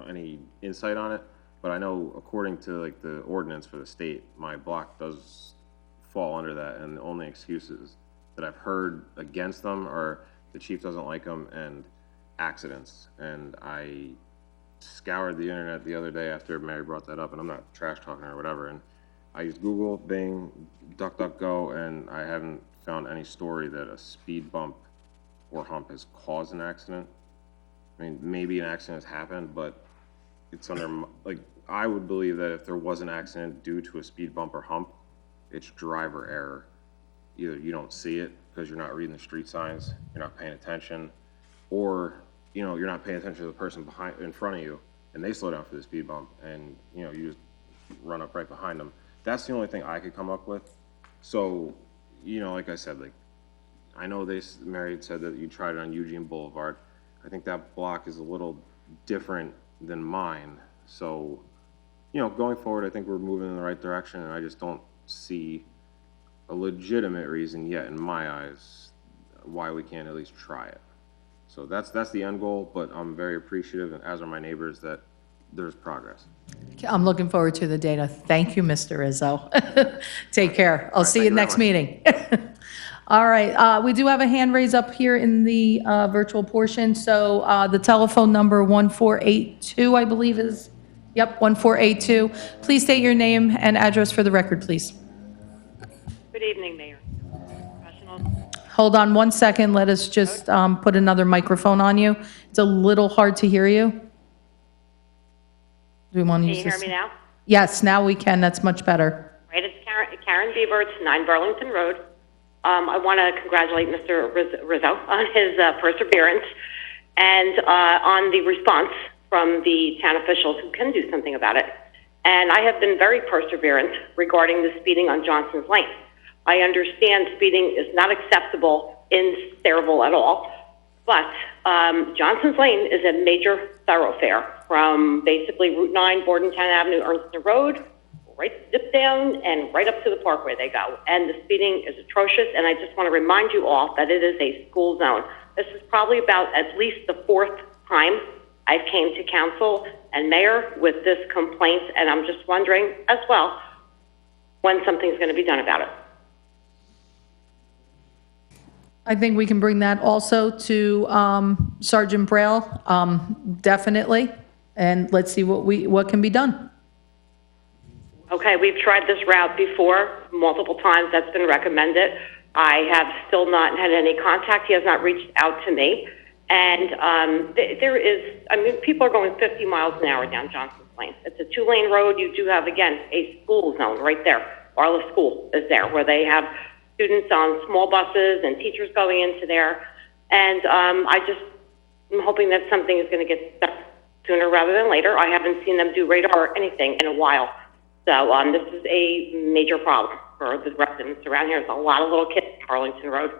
any insight on it. But I know according to the ordinance for the state, my block does fall under that, and the only excuses that I've heard against them are the chief doesn't like them and accidents. And I scoured the internet the other day after Mary brought that up, and I'm not trash talking or whatever, and I used Google, Bing, DuckDuckGo, and I haven't found any story that a speed bump or hump has caused an accident. I mean, maybe an accident has happened, but it's under, I would believe that if there was an accident due to a speed bump or hump, it's driver error. Either you don't see it because you're not reading the street signs, you're not paying attention, or you're not paying attention to the person in front of you, and they slow down for the speed bump, and you just run up right behind them. That's the only thing I could come up with. So, you know, like I said, like, I know Mary had said that you tried it on Eugene Boulevard. I think that block is a little different than mine. So, you know, going forward, I think we're moving in the right direction, and I just don't see a legitimate reason yet, in my eyes, why we can't at least try it. So that's the end goal, but I'm very appreciative, and as are my neighbors, that there's progress. I'm looking forward to the data. Thank you, Mr. Izzo. Take care. I'll see thank you you very next much. meeting. All right, we do have a hand raised up here in the virtual portion. So the telephone number 1482, I believe is, yep, 1482. Please state your name and address for the record, please. Good evening, Mayor. Professionals. Hold on one second. Let us just put another microphone on you. It's a little hard to hear you. Do we want to Can use you this? hear me now? Yes, now we can. That's much better. Right, it's Karen Bieber, it's 9 Burlington Road. I want to congratulate Mr. Rizzo on his perseverance and on the response from the town officials who can do something about it. And I have been very perseverant regarding the speeding on Johnson's Lane. I understand speeding is not acceptable in Sayreville at all, but Johnson's Lane is a major thoroughfare from basically Route 9, Bordentown Avenue, Ernst Road, right zip down and right up to the parkway they go. And the speeding is atrocious, and I just want to remind you all that it is a school zone. This is probably about at least the 4th time I came to council and mayor with this complaint, and I'm just wondering as well when something's going to be done about it. I think we can bring that also to Sergeant Braille, definitely, and let's see what can be done. Okay, we've tried this route before, multiple times. That's been recommended. I have still not had any contact. He has not reached out to me. And there is, I mean, people are going 50 miles an hour down Johnson's Lane. It's a 2-lane road. You do have, again, a school zone right there. Arla School is there, where they have students on small buses and teachers going into there. And I'm hoping that something is going to get done sooner rather than later. I haven't seen them do radar or anything in a while. So this is a major problem for the residents around here. There's a lot of little kids on Arlington Road.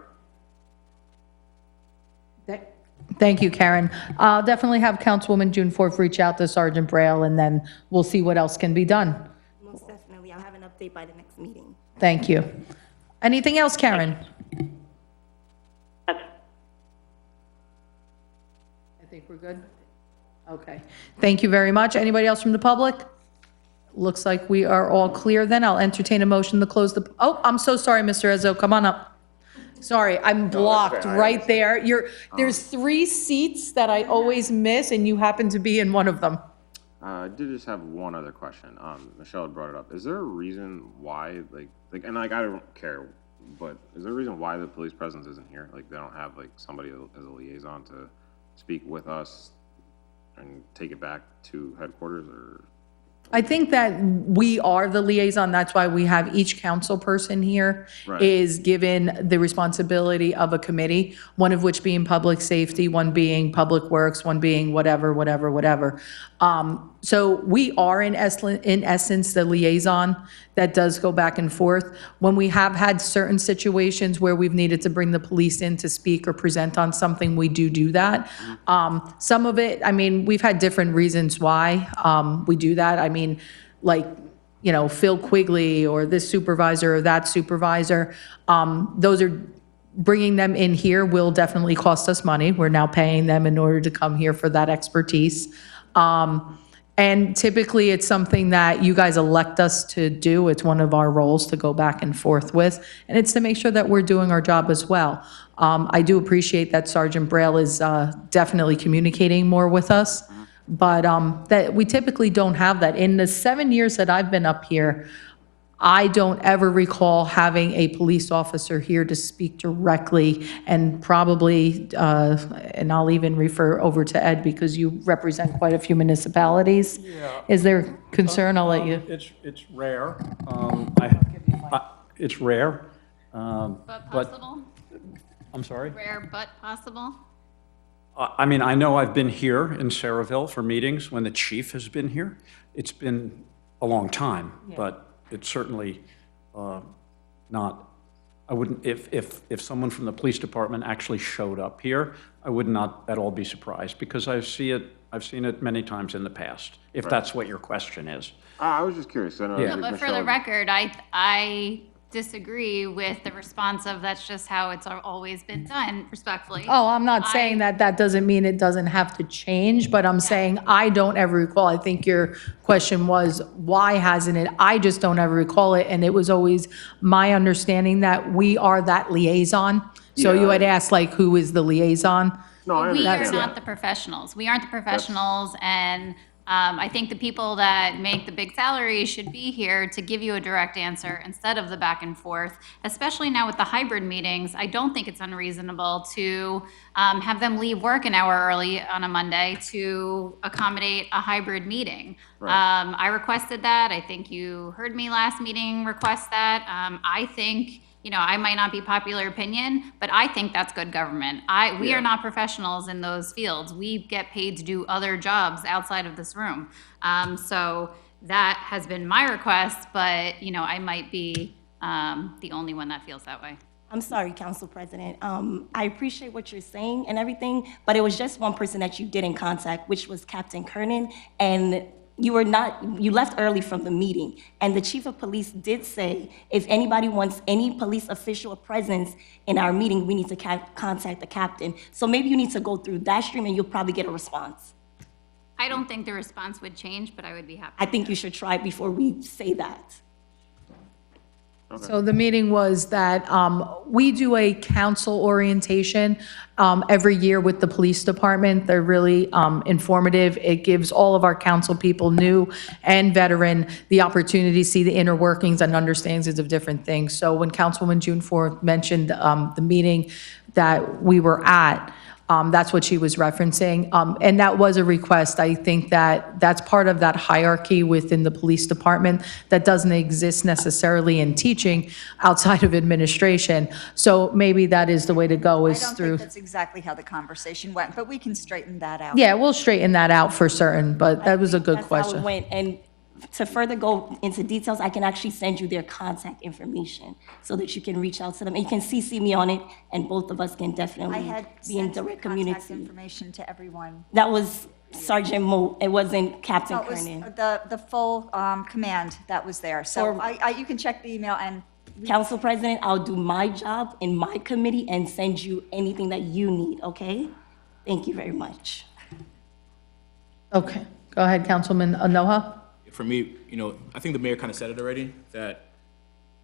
Thank you, Karen. I'll definitely have Councilwoman June Fourth reach out to Sergeant Braille, and then we'll see what else can be done. Most definitely. I'll have an update by the next meeting. Thank you. Anything else, Karen? I think we're good. Okay. Thank you very much. Anybody else from the public? Looks like we are all clear then. I'll entertain a motion to close the, oh, I'm so sorry, Mr. Ezzo. Come on up. Sorry, I'm blocked right there. There's 3 seats that I always miss, and you happen to be in one of them. I did just have one other question. Michelle had brought it up. Is there a reason why, and I don't care, but is there a reason why the police presence isn't here? Like, they don't have, like, somebody as a liaison to speak with us and take it back to headquarters, or? I think that we are the liaison. That's why we have each council person here Right. is given the responsibility of a committee, one of which being public safety, one being public works, one being whatever. So we are in essence the liaison that does go back and forth. When we have had certain situations where we've needed to bring the police in to speak or present on something, we do that. Some of it, I mean, we've had different reasons why we do that. I mean, like, you know, Phil Quigley or this supervisor or that supervisor, those are, bringing them in here will definitely cost us money. We're now paying them in order to come here for that expertise. And typically, it's something that you guys elect us to do. It's one of our roles to go back and forth with, and it's to make sure that we're doing our job as well. I do appreciate that Sergeant Braille is definitely communicating more with us, but that we typically don't have that. In the 7 years that I've been up here, I don't ever recall having a police officer here to speak directly, and probably, and I'll even refer over to Ed because you represent quite a few municipalities. Yeah. Is there concern? I'll let you. It's rare. It's rare. But possible? I'm sorry? Rare but possible? I mean, I know I've been here in Sayreville for meetings when the chief has been here. It's been a long time, but it's certainly not I wouldn't, if someone from the police department actually showed up here, I would not at all be surprised, because I've seen it many times in the past, if that's what your question is. I was just curious. I know Yeah. No, but for the record, I disagree with the response of that's just how it's always been done, respectfully. Oh, I'm not saying that that doesn't mean it doesn't have to change, but I'm saying I don't ever recall. I think your question was, why hasn't it? I just don't ever recall it, and it was always my understanding that we are that liaison. So you had asked, like, who is the liaison? No, I We are understand. not the professionals. We aren't the professionals, and I think the people that make the big salaries should be here to give you a direct answer instead of the back and forth, especially now with the hybrid meetings. I don't think it's unreasonable to have them leave work an hour early on a Monday to accommodate a hybrid meeting. I requested that. I think you heard me last meeting request that. I think, you know, I might not be popular opinion, but I think that's good government. We are not professionals in those fields. We get paid to do other jobs outside of this room. So that has been my request, but, you know, I might be the only one that feels that way. I'm sorry, Council President. I appreciate what you're saying and everything, but it was just one person that you didn't contact, which was Captain Kernan, and you left early from the meeting. And the chief of police did say, if anybody wants any police official presence in our meeting, we need to contact the captain. So maybe you need to go through that stream and you'll probably get a response. I don't think the response would change, but I would be happy. I think you should try it before we say that. So the meeting was that we do a council orientation every year with the police department. They're really informative. It gives all of our council people, new and veteran, the opportunity to see the inner workings and understandings of different things. So when Councilwoman June Ford mentioned the meeting that we were at, that's what she was referencing. And that was a request. I think that that's part of that hierarchy within the police department that doesn't exist necessarily in teaching outside of administration. So maybe that is the way to go, I is don't through. think that's exactly how the conversation went, but we can straighten that out. Yeah, we'll straighten that out for certain, but that was a good That's how it question. went. And to further go into details, I can actually send you their contact information so that you can reach out to them. And you can CC me on it, and both of us can I definitely had be in sent direct contact community. information to everyone. That was Sergeant Mo, it wasn't Captain No, it was Kernan. the full command that was there. So you can check the email and. Council President, I'll do my job in my committee and send you anything that you need, okay? Thank you very much. Okay, go ahead, Councilman Anoha. For me, you know, I think the mayor kind of said it already, that,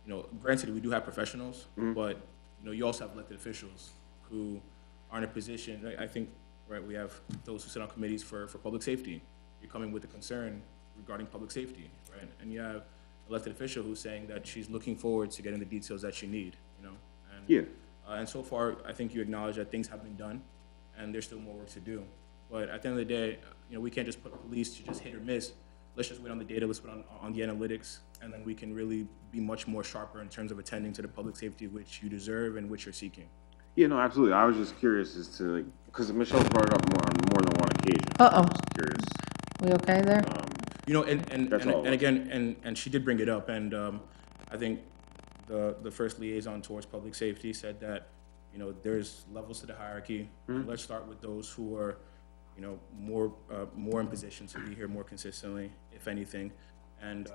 you know, granted, we do have professionals, but, you know, you also have elected officials who are in a position, I think, right, we have those who sit on committees for public safety. You're coming with a concern regarding public safety, right? And you have an elected official who's saying that she's looking forward to getting the details that she need, you know? And, and so far, I think you acknowledge that things have been done, and there's still more work to do. But at the end of the day, you know, we can't just put police to just hit or miss. Let's just wait on the data, let's put on the analytics, and then we can really be much more sharper in terms of attending to the public safety which you deserve and which you're seeking. Yeah, no, absolutely. I was just curious as to, like, because Michelle brought it up on more than one occasion. Uh-oh. Just curious. We okay there? You know, and That's all. again, and she did bring it up, and I think the first liaison towards public safety said that, you know, there's levels to the hierarchy. Let's start with those who are, you know, more in position to be here more consistently, if anything. And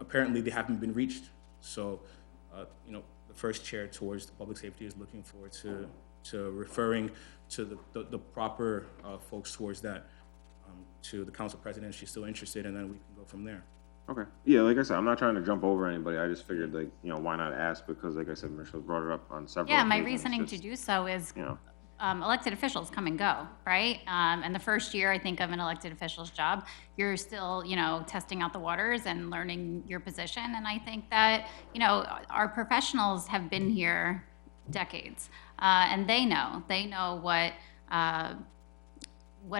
apparently they haven't been reached. So, you know, the first chair towards the public safety is looking forward to referring to the proper folks towards that, to the council president if she's still interested, and then we can go from there. Okay. Yeah, like I said, I'm not trying to jump over anybody. I just figured, like, you know, why not ask? Because, like I said, Michelle brought it up on several Yeah, my occasions. reasoning to Just, do so is, you know, elected officials come and go, right? And the first year, I think, of an elected official's job, you're still, you know, testing out the waters and learning your position. And I think that, you know, our professionals have been here decades, and they know what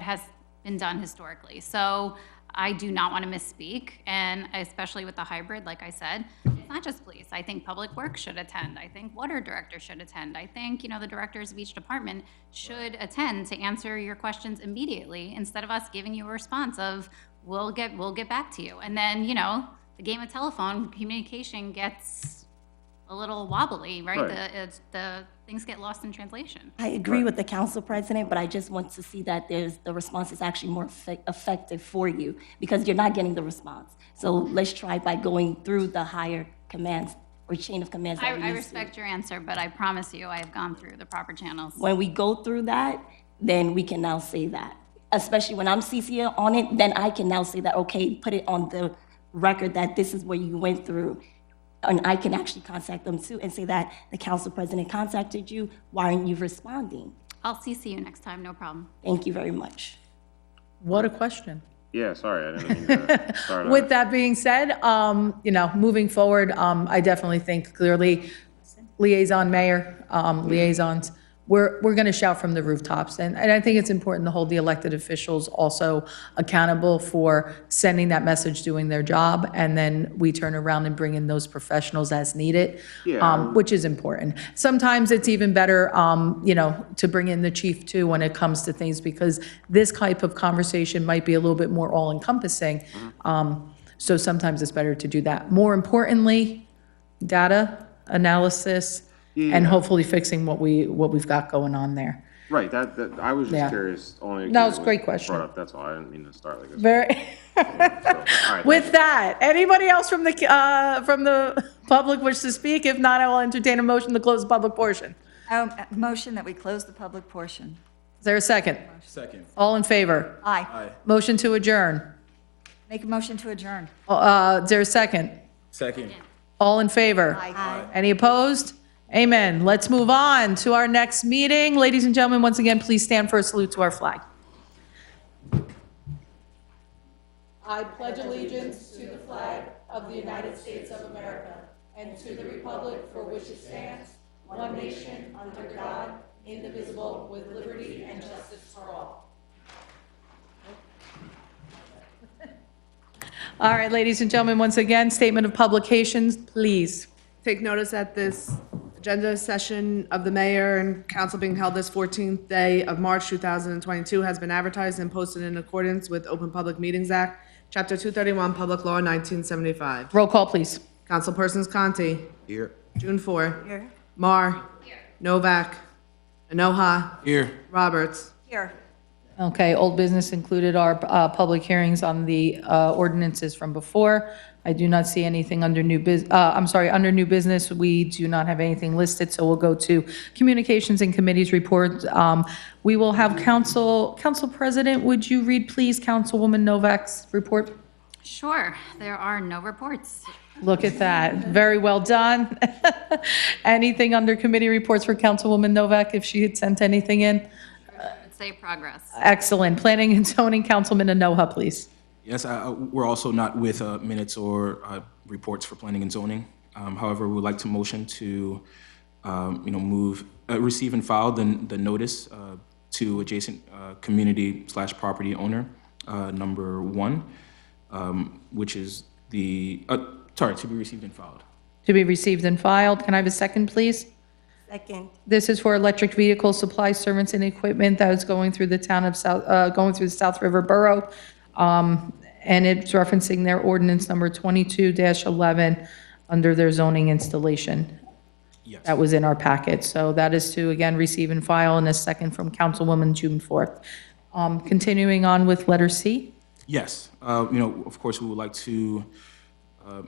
has been done historically. So I do not want to misspeak, and especially with the hybrid, like I said, it's not just police. I think public works should attend. I think water director should attend. I think, you know, the directors of each department should attend to answer your questions immediately instead of us giving you a response of, we'll get back to you. And then, you know, the game of telephone communication gets a little wobbly, right? Right. The things get lost in translation. I agree with the council president, but I just want to see that the response is actually more effective for you because you're not getting the response. So let's try by going through the higher commands or chain of commands. that we I need to. respect your answer, but I promise you, I have gone through the proper channels. When we go through that, then we can now say that. Especially when I'm CC on it, then I can now say that, okay, put it on the record that this is what you went through. And I can actually contact them too and say that the council president contacted you, why aren't you responding? I'll CC you next time, no problem. Thank you very much. What a question. Yeah, sorry, I didn't mean to start on With that being said, moving forward, I definitely think clearly liaison mayor, liaisons, we're going to shout from the rooftops. And I think it's important to hold the elected officials also accountable for sending that message, doing their job, and then we turn around and bring in those professionals as needed, which is important. Sometimes it's even better, to bring in the chief too when it comes to things, because this type of conversation might be a little bit more all-encompassing. So sometimes it's better to do that. More importantly, data analysis, and hopefully fixing what we've got going on there. Right, that I was just Yeah. curious, only. No, it's a because great was question. Brought up, that's all, I didn't mean to start like this. Very. All right, With that, anybody else from the public wish to speak? If not, I will entertain a motion to close the public portion. Motion that we close the public portion. Is there a second? Second. All in favor? Aye. Motion to adjourn. Make a motion to adjourn. Is there a second? Second. All in favor? Aye. Any opposed? Amen. Let's move on to our next meeting. Ladies and gentlemen, once again, please stand for a salute to our flag. I pledge allegiance to the flag of the United States of America and to the republic for which it stands, one nation, under God, indivisible, with liberty and justice for all. All right, ladies and gentlemen, once again, statement of publications, please. Take notice that this agenda session of the mayor and council being held this 14th day of March 2022 has been advertised and posted in accordance with Open Public Meetings Act, Chapter 231, Public Law 1975. Roll call, please. Councilpersons Conti. Here. June 4. Here. Mar. Novak. Anoha. Here. Roberts. Here. Okay, old business included our public hearings on the ordinances from before. I do not see anything under under new business. We do not have anything listed, so we'll go to communications and committees reports. We will have Council President, would you read, please, Councilwoman Novak's report? Sure, there are no reports. Look at that. Very well done. Anything under committee reports for Councilwoman Novak, if she had sent anything in? I'd say progress. Excellent. Planning and zoning, Councilman Anoha, please. Yes, we're also not with minutes or reports for planning and zoning. However, we would like to motion to, receive and file the notice to adjacent community/property owner, number 1, which is to be received and filed. To be received and filed. Can I have a second, please? Second. This is for electric vehicle supply, servants, and equipment that is going through the town of going through the South River Borough. And it's referencing their ordinance number 22-11 under their zoning installation. Yes. That was in our packet. So that is to, again, receive and file, and a second from Councilwoman June 4th. Continuing on with letter C. Yes, of course, we would like to, I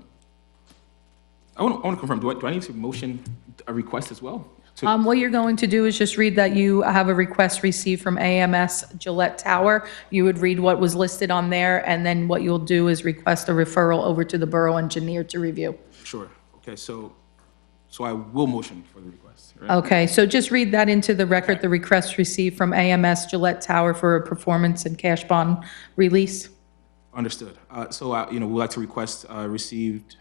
want to confirm, do I need to motion a request as well? What you're going to do is just read that you have a request received from AMS Gillette Tower. You would read what was listed on there, and then what you'll do is request a referral over to the borough engineer to review. Sure, okay, so I will motion for the request, right? Okay, so just read that into the record, the request received from AMS Gillette Tower for a performance and cash bond release. Understood. We'd like to request received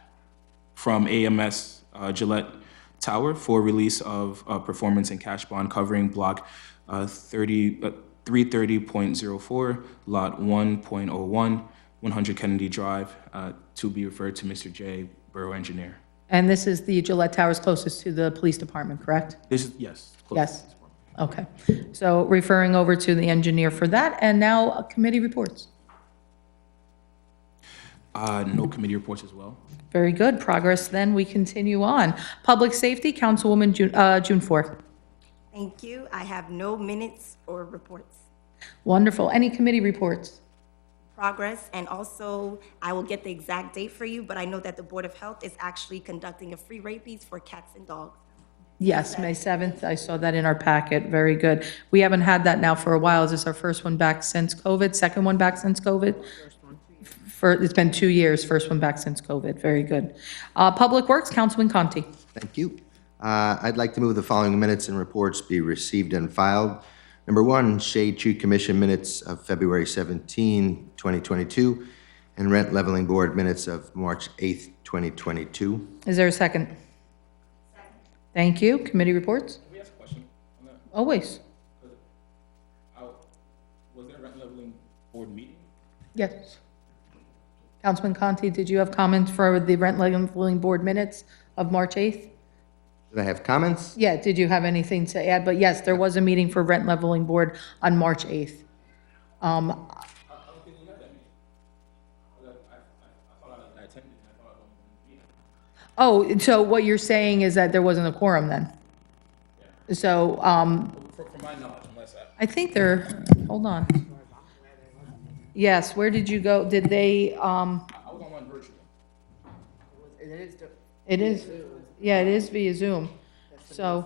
from AMS Gillette Tower for release of performance and cash bond covering block 330.04, lot 1.01, 100 Kennedy Drive, to be referred to Mr. J, Borough Engineer. And this is the Gillette Towers closest to the police department, correct? This is, yes. close. Yes. Okay. So referring over to the engineer for that, and now committee reports. No committee reports as well. Very good. Progress then. We continue on. Public Safety, Councilwoman June 4. Thank you. I have no minutes or reports. Wonderful. Any committee reports? Progress, and also I will get the exact date for you, but I know that the Board of Health is actually conducting a free rabies for cats and dogs. Yes, May 7th. I saw that in our packet. Very good. We haven't had that now for a while. Is this our first one back since COVID? Second one back since COVID? It's been 2 years, first one back since COVID. Very good. Public Works, Councilman Conti. Thank you. I'd like to move the following minutes and reports be received and filed. Number 1, Shade Tree Commission minutes of February 17, 2022, and Rent Leveling Board minutes of March 8, 2022. Is there a second? Thank you. Committee reports? Can we ask a question on that? Always. Was there a rent leveling board meeting? Yes. Councilman Conti, did you have comments for the Rent Leveling Board minutes of March 8th? Did I have comments? Yeah, did you have anything to add? But yes, there was a meeting for Rent Leveling Board on March 8th. I don't think we had that meeting. I thought I attended, and I thought I wasn't in the meeting. Oh, so what you're saying is that there wasn't a quorum then? So, For my knowledge, unless I think there, hold on. Yes, where did you go? Did they, I was online virtually. It is. it is, yeah, it is via Zoom. So,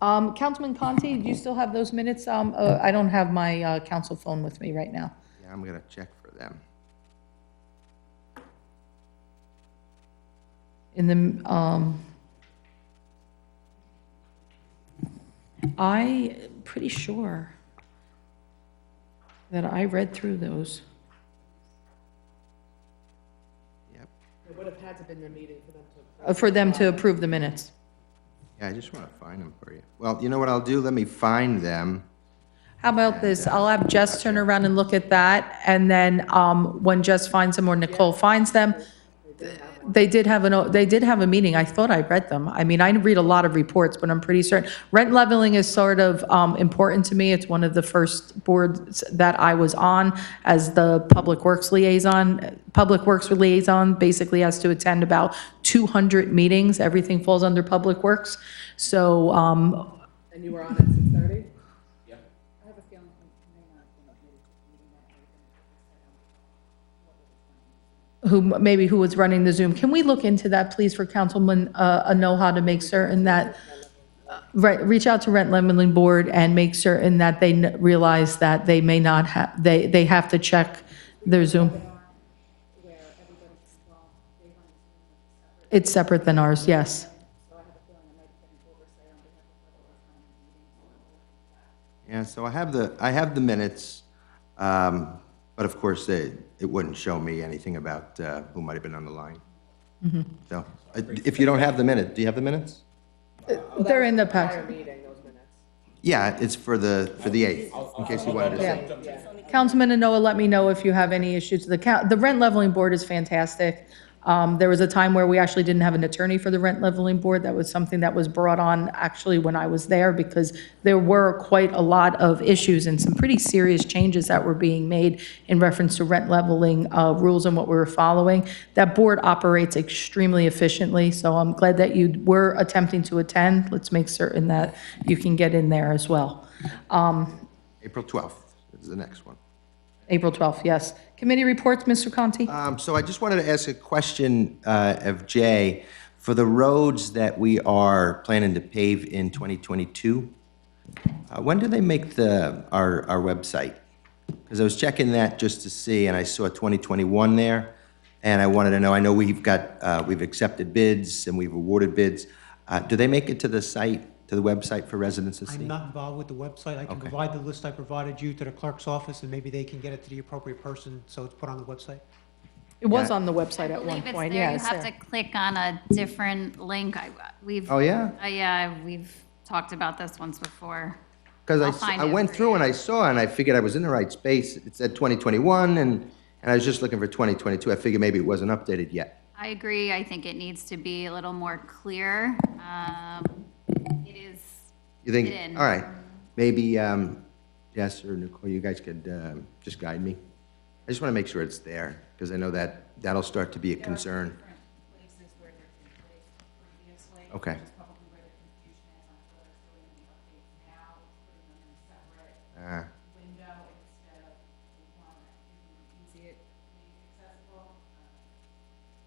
Councilman Conti, do you still have those minutes? I don't have my council phone with me right now. Yeah, I'm going to check for them. In the, I pretty sure that I read through those. Yep. It would have had to been the meeting for them For them to approve the minutes. Yeah, I just want to find them for you. Well, you know what I'll do? Let me find them. How about this? I'll have Jess turn around and look at that, and then when Jess finds them or Nicole finds them, they did have a meeting. I thought I read them. I mean, I read a lot of reports, but I'm pretty certain. Rent leveling is sort of important to me. It's one of the first boards that I was on as the Public Works liaison. Public Works liaison basically has to attend about 200 meetings. Everything falls under Public Works. So, And you were on at 6:30? who was running the Zoom. Can we look into that, please, for Councilman Anoha to make certain that, reach out to Rent Leveling Board and make certain that they realize that they may not have, they have to check their Zoom. It's separate than ours, yes. Yeah, so I have the minutes, but of course, it wouldn't show me anything about who might have been on the line. So, if you don't have the minute, do you have the minutes? They're in the pack. Yeah, it's for the 8th, in case you wanted to say. Councilman Anoa, let me know if you have any issues. The Rent Leveling Board is fantastic. There was a time where we actually didn't have an attorney for the Rent Leveling Board. That was something that was brought on actually when I was there, because there were quite a lot of issues and some pretty serious changes that were being made in reference to rent leveling rules and what we were following. That board operates extremely efficiently, so I'm glad that you were attempting to attend. Let's make certain that you can get in there as well. April 12th is the next one. April 12th, yes. Committee reports, Mr. Conti? So I just wanted to ask a question of Jay. For the roads that we are planning to pave in 2022, when do they make our website? Because I was checking that just to see, and I saw 2021 there, and I wanted to know, I know we've accepted bids and we've awarded bids. Do they make it to the site, to the website for residents to see? I'm not involved with the website. I can Okay. provide the list I provided you to the clerk's office, and maybe they can get it to the appropriate person, so it's put on the website. It was on the website at one If it's point, there, yeah. you it's have there. to click on a different link. Oh, yeah? Yeah, we've talked about this once before. Because I'll find I it went for through and I saw, and I figured I was in the right space. It said 2021, and I was just looking for 2022. I figured maybe it wasn't updated yet. I agree. I think it needs to be a little more clear. It is. You think, hidden. all right, maybe Jess or Nicole, you guys could just guide me? I just want to make sure it's there, because I know that that'll start to be a concern. Okay. Ah.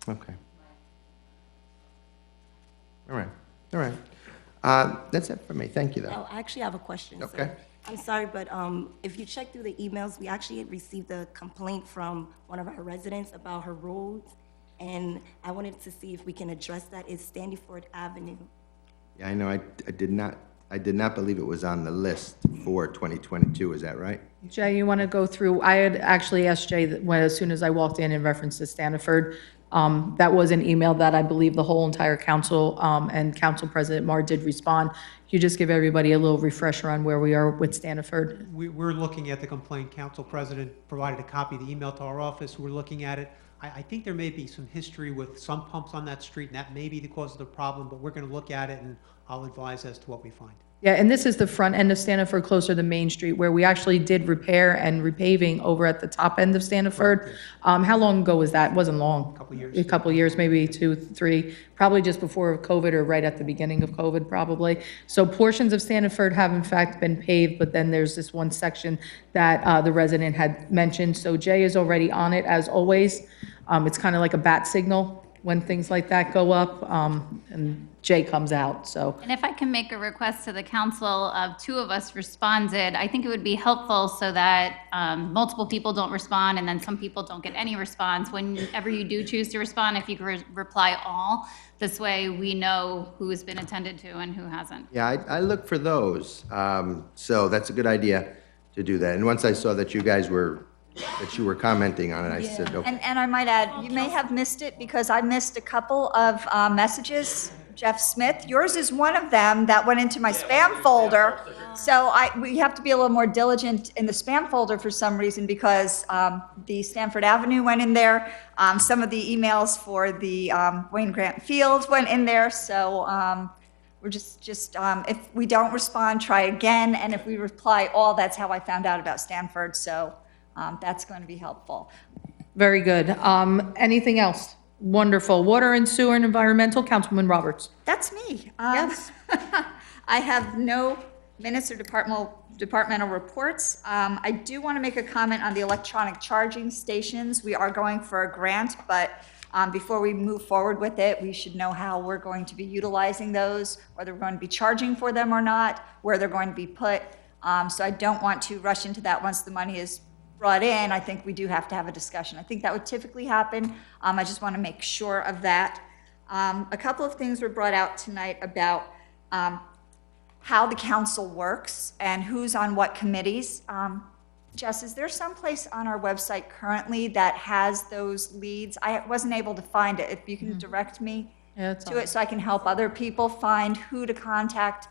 Okay. All right, all right. That's it for me. Thank you, though. Oh, I actually have a question, sir. Okay. I'm sorry, but if you check through the emails, we actually had received a complaint from one of our residents about her roads, and I wanted to see if we can address that. It's Standiford Avenue. Yeah, I know, I did not believe it was on the list for 2022, is that right? Jay, you want to go through, I had actually asked Jay that when, as soon as I walked in reference to Standiford, that was an email that I believe the whole entire council, and Council President Marr did respond. Can you just give everybody a little refresher on where we are with Standiford? We're looking at the complaint. Council President provided a copy of the email to our office. We're looking at it. I think there may be some history with some pumps on that street, and that may be the cause of the problem, but we're going to look at it, and I'll advise as to what we find. Yeah, and this is the front end of Standiford, closer to Main Street, where we actually did repair and repaving over at the top end of Standiford. How long ago was that? It wasn't long. Couple years. A couple years, maybe 2, 3, probably just before COVID or right at the beginning of COVID, probably. So portions of Standiford have in fact been paved, but then there's this one section that the resident had mentioned. So Jay is already on it, as always. It's kind of like a bat signal when things like that go up, and Jay comes out, so. And if I can make a request to the council, 2 of us responded, I think it would be helpful so that multiple people don't respond and then some people don't get any response. Whenever you do choose to respond, if you could reply all, this way we know who has been attended to and who hasn't. Yeah, I look for those. So that's a good idea to do that. And once I saw that you guys were, that you were commenting on it, I said, okay. And I might add, you may have missed it because I missed a couple of messages. Jeff Smith, yours is one of them that went into my spam folder. So we have to be a little more diligent in the spam folder for some reason because the Stanford Avenue went in there. Some of the emails for the Wayne Grant Fields went in there. So we're just if we don't respond, try again. And if we reply all, that's how I found out about Stanford. So that's going to be helpful. Very good. Anything else? Wonderful. Water and Sewer and Environmental, Councilwoman Roberts. That's me. Yes. I have no minutes or departmental reports. I do want to make a comment on the electronic charging stations. We are going for a grant, but before we move forward with it, we should know how we're going to be utilizing those, whether we're going to be charging for them or not, where they're going to be put. So I don't want to rush into that once the money is brought in. I think we do have to have a discussion. I think that would typically happen. I just want to make sure of that. A couple of things were brought out tonight about how the council works and who's on what committees. Jess, is there some place on our website currently that has those leads? I wasn't able to find it. If you can direct me to it so I can help other people find who to contact.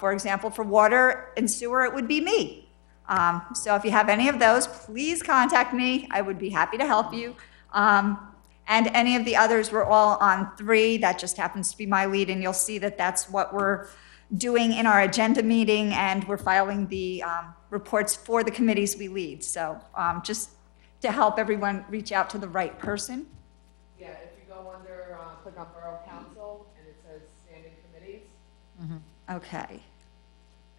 For example, for water and sewer, it would be me. So if you have any of those, please contact me. I would be happy to help you. And any of the others, we're all on 3. That just happens to be my lead, and you'll see that that's what we're doing in our agenda meeting, and we're filing the reports for the committees we lead. So just to help everyone reach out to the right person. Yeah, if you go under, click on Borough Council, and it says Standing Committees. Okay.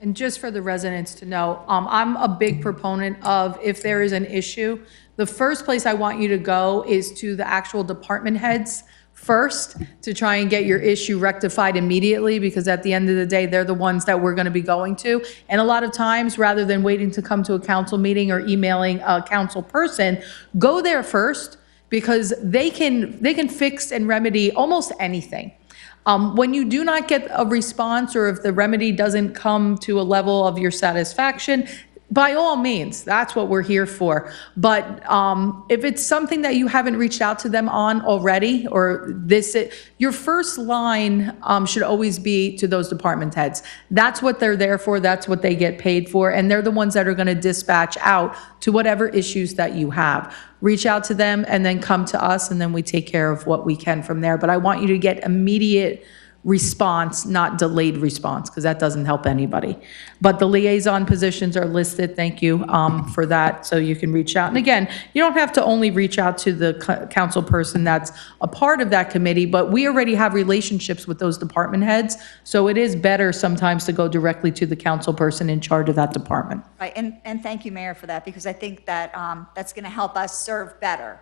And just for the residents to know, I'm a big proponent of if there is an issue, the first place I want you to go is to the actual department heads first to try and get your issue rectified immediately, because at the end of the day, they're the ones that we're going to be going to. And a lot of times, rather than waiting to come to a council meeting or emailing a council person, go there first, because they can fix and remedy almost anything. When you do not get a response, or if the remedy doesn't come to a level of your satisfaction, by all means, that's what we're here for. But if it's something that you haven't reached out to them on already, or your first line should always be to those department heads. That's what they're there for. That's what they get paid for. And they're the ones that are going to dispatch out to whatever issues that you have. Reach out to them and then come to us, and then we take care of what we can from there. But I want you to get immediate response, not delayed response, because that doesn't help anybody. But the liaison positions are listed, thank you for that, so you can reach out. And again, you don't have to only reach out to the council person that's a part of that committee, but we already have relationships with those department heads, so it is better sometimes to go directly to the council person in charge of that department. Right, and thank you, Mayor, for that, because I think that that's going to help us serve better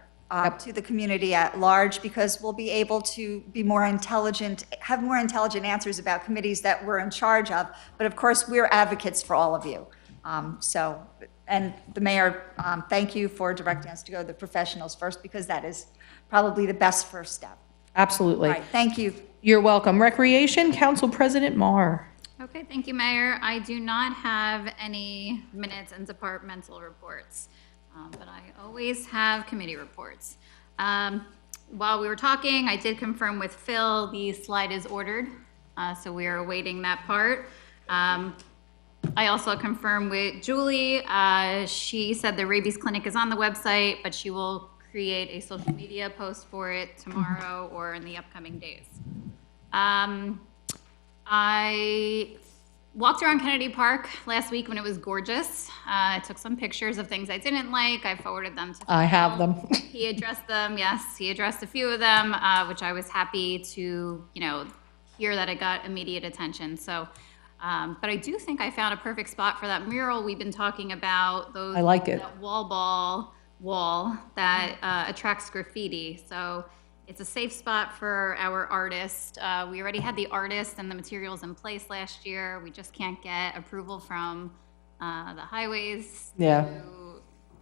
to the community at large, because we'll be able to be more intelligent, have more intelligent answers about committees that we're in charge of. But of course, we're advocates for all of you. And the mayor, thank you for directing us to go to the professionals first, because that is probably the best first step. Absolutely. All right, thank you. You're welcome. Recreation, Council President Marr. Okay, thank you, Mayor. I do not have any minutes and departmental reports, but I always have committee reports. While we were talking, I did confirm with Phil, the slide is ordered, so we are awaiting that part. I also confirmed with Julie. She said the rabies clinic is on the website, but she will create a social media post for it tomorrow or in the upcoming days. I walked around Kennedy Park last week when it was gorgeous. I took some pictures of things I didn't like. I forwarded them to Phil. I have them. He addressed them, yes. He addressed a few of them, which I was happy to, hear that it got immediate attention. So, but I do think I found a perfect spot for that mural we've been talking about. Those, I like it. That wall that attracts graffiti. So it's a safe spot for our artist. We already had the artist and the materials in place last year. We just can't get approval from the highways. Yeah.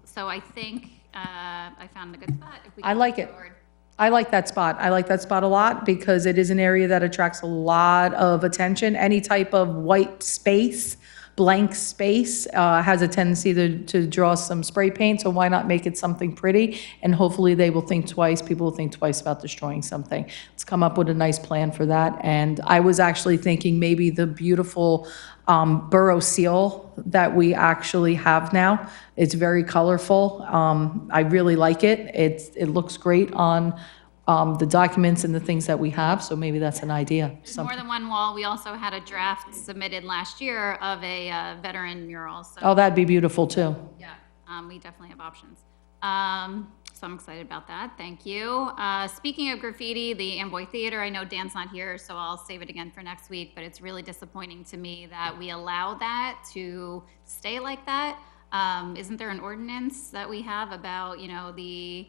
So I think I found a good spot. If we I can like move it. forward. I like that spot. I like that spot a lot because it is an area that attracts a lot of attention. Any type of white space, blank space, has a tendency to draw some spray paint, so why not make it something pretty? And hopefully they will think twice, people will think twice about destroying something. Let's come up with a nice plan for that. And I was actually thinking maybe the beautiful borough seal that we actually have now. It's very colorful. I really like it. It looks great on the documents and the things that we have, so maybe that's an idea. There's more than one wall. We also had a draft submitted last year of a veteran mural. So Oh, that'd be beautiful too. yeah, we definitely have options. So I'm excited about that. Thank you. Speaking of graffiti, the Amboy Theater, I know Dan's not here, so I'll save it again for next week, but it's really disappointing to me that we allow that to stay like that. Isn't there an ordinance that we have about, the,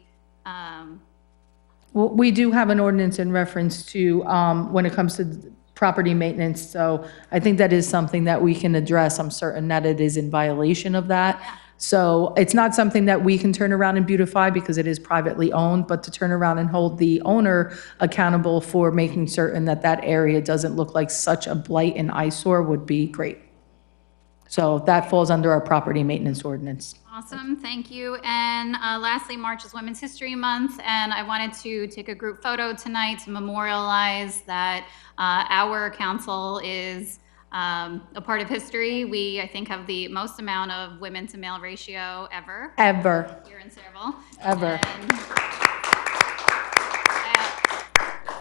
Well, we do have an ordinance in reference to, when it comes to property maintenance, so I think that is something that we can address. I'm certain that it is in violation of that. So it's not something that we can turn around and beautify because it is privately owned, but to turn around and hold the owner accountable for making certain that that area doesn't look like such a blight and eyesore would be great. So that falls under our property maintenance ordinance. Awesome, thank you. And lastly, March is Women's History Month, and I wanted to take a group photo tonight to memorialize that our council is a part of history. We, I think, have the most amount of women to male ratio ever. Ever. Here in Saraville. Ever. And,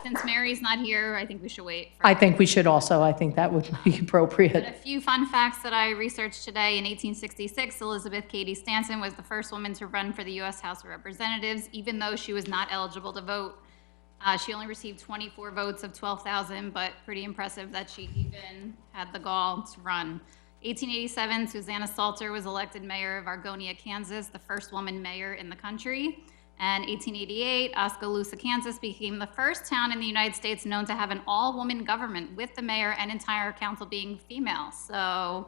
since Mary's not here, I think we should wait. I think we should also, I think that would be appropriate. A few fun facts that I researched today. In 1866, Elizabeth Cady Stanton was the first woman to run for the U.S. House of Representatives, even though she was not eligible to vote. She only received 24 votes of 12,000, but pretty impressive that she even had the gall to run. 1887, Susanna Salter was elected mayor of Argonia, Kansas, the first woman mayor in the country. And 1888, Oskaloosa, Kansas became the first town in the United States known to have an all-woman government with the mayor and entire council being female. So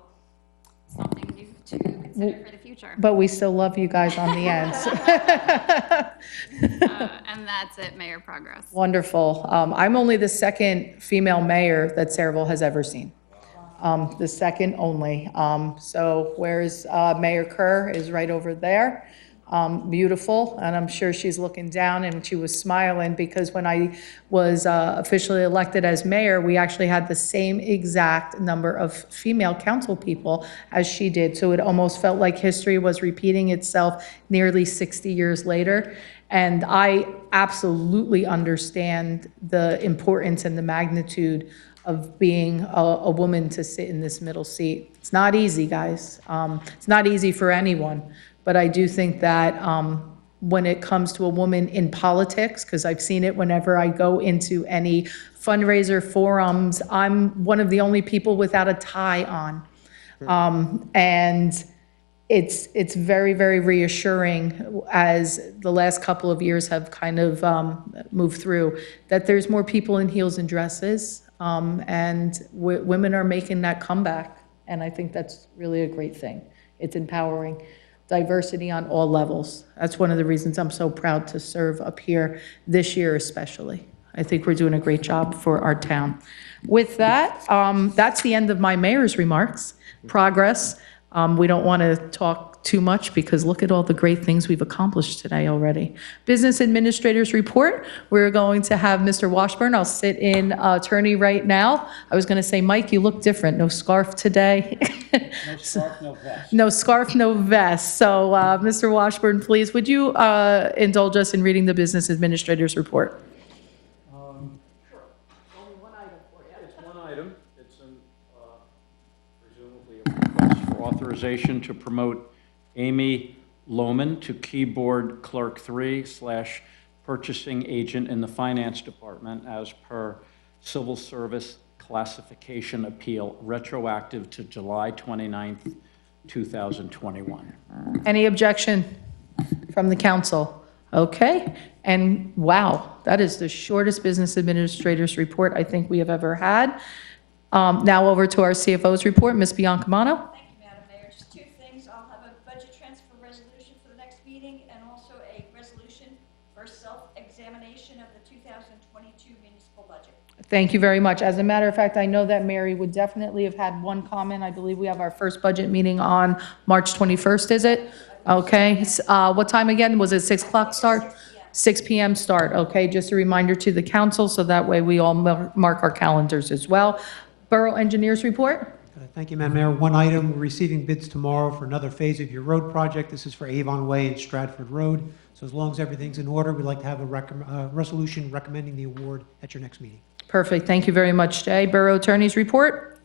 something new to consider for the future. But we still love you guys on the ends. And that's it, Mayor Progress. Wonderful. I'm only the second female mayor that Saraville has ever seen. The second only. So where's Mayor Kerr is right over there. Beautiful, and I'm sure she's looking down and she was smiling because when I was officially elected as mayor, we actually had the same exact number of female council people as she did. So it almost felt like history was repeating itself nearly 60 years later. And I absolutely understand the importance and the magnitude of being a woman to sit in this middle seat. It's not easy, guys. It's not easy for anyone. But I do think that when it comes to a woman in politics, because I've seen it whenever I go into any fundraiser forums, I'm one of the only people without a tie on. And it's very, very reassuring as the last couple of years have kind of moved through, that there's more people in heels and dresses, and women are making that comeback. And I think that's really a great thing. It's empowering. Diversity on all levels. That's one of the reasons I'm so proud to serve up here this year especially. I think we're doing a great job for our town. With that, that's the end of my mayor's remarks. Progress. We don't want to talk too much because look at all the great things we've accomplished today already. Business Administrator's Report. We're going to have Mr. Washburn. I'll sit in attorney right now. I was going to say, Mike, you look different. No scarf today. No scarf, no vest. No scarf, no vest. So, Mr. Washburn, please, would you indulge us in reading the Business Administrator's Report? Sure. Only one item for you. It's one item. It's presumably a request for authorization to promote Amy Lohman to Keyboard Clerk 3 / Purchasing Agent in the Finance Department as per Civil Service Classification Appeal, retroactive to July 29th, 2021. Any objection from the council? Okay, and wow, that is the shortest Business Administrator's Report I think we have ever had. Now over to our CFO's report, Ms. Biancamano. Thank you, Madam Mayor. Just two things. I'll have a budget transfer resolution for the next meeting and also a resolution for self-examination of the 2022 municipal budget. Thank you very much. As a matter of fact, I know that Mary would definitely have had one comment. I believe we have our first budget meeting on March 21st, is it? Okay, what time again? Was it 6 o'clock start? 6 p.m. start, okay? Just a reminder to the council, so that way we all mark our calendars as well. Borough Engineers Report? Thank you, Madam Mayor. One item, we're receiving bids tomorrow for another phase of your road project. This is for Avon Way and Stratford Road. So as long as everything's in order, we'd like to have a resolution recommending the award at your next meeting. Perfect, thank you very much, Jay. Borough Attorney's Report?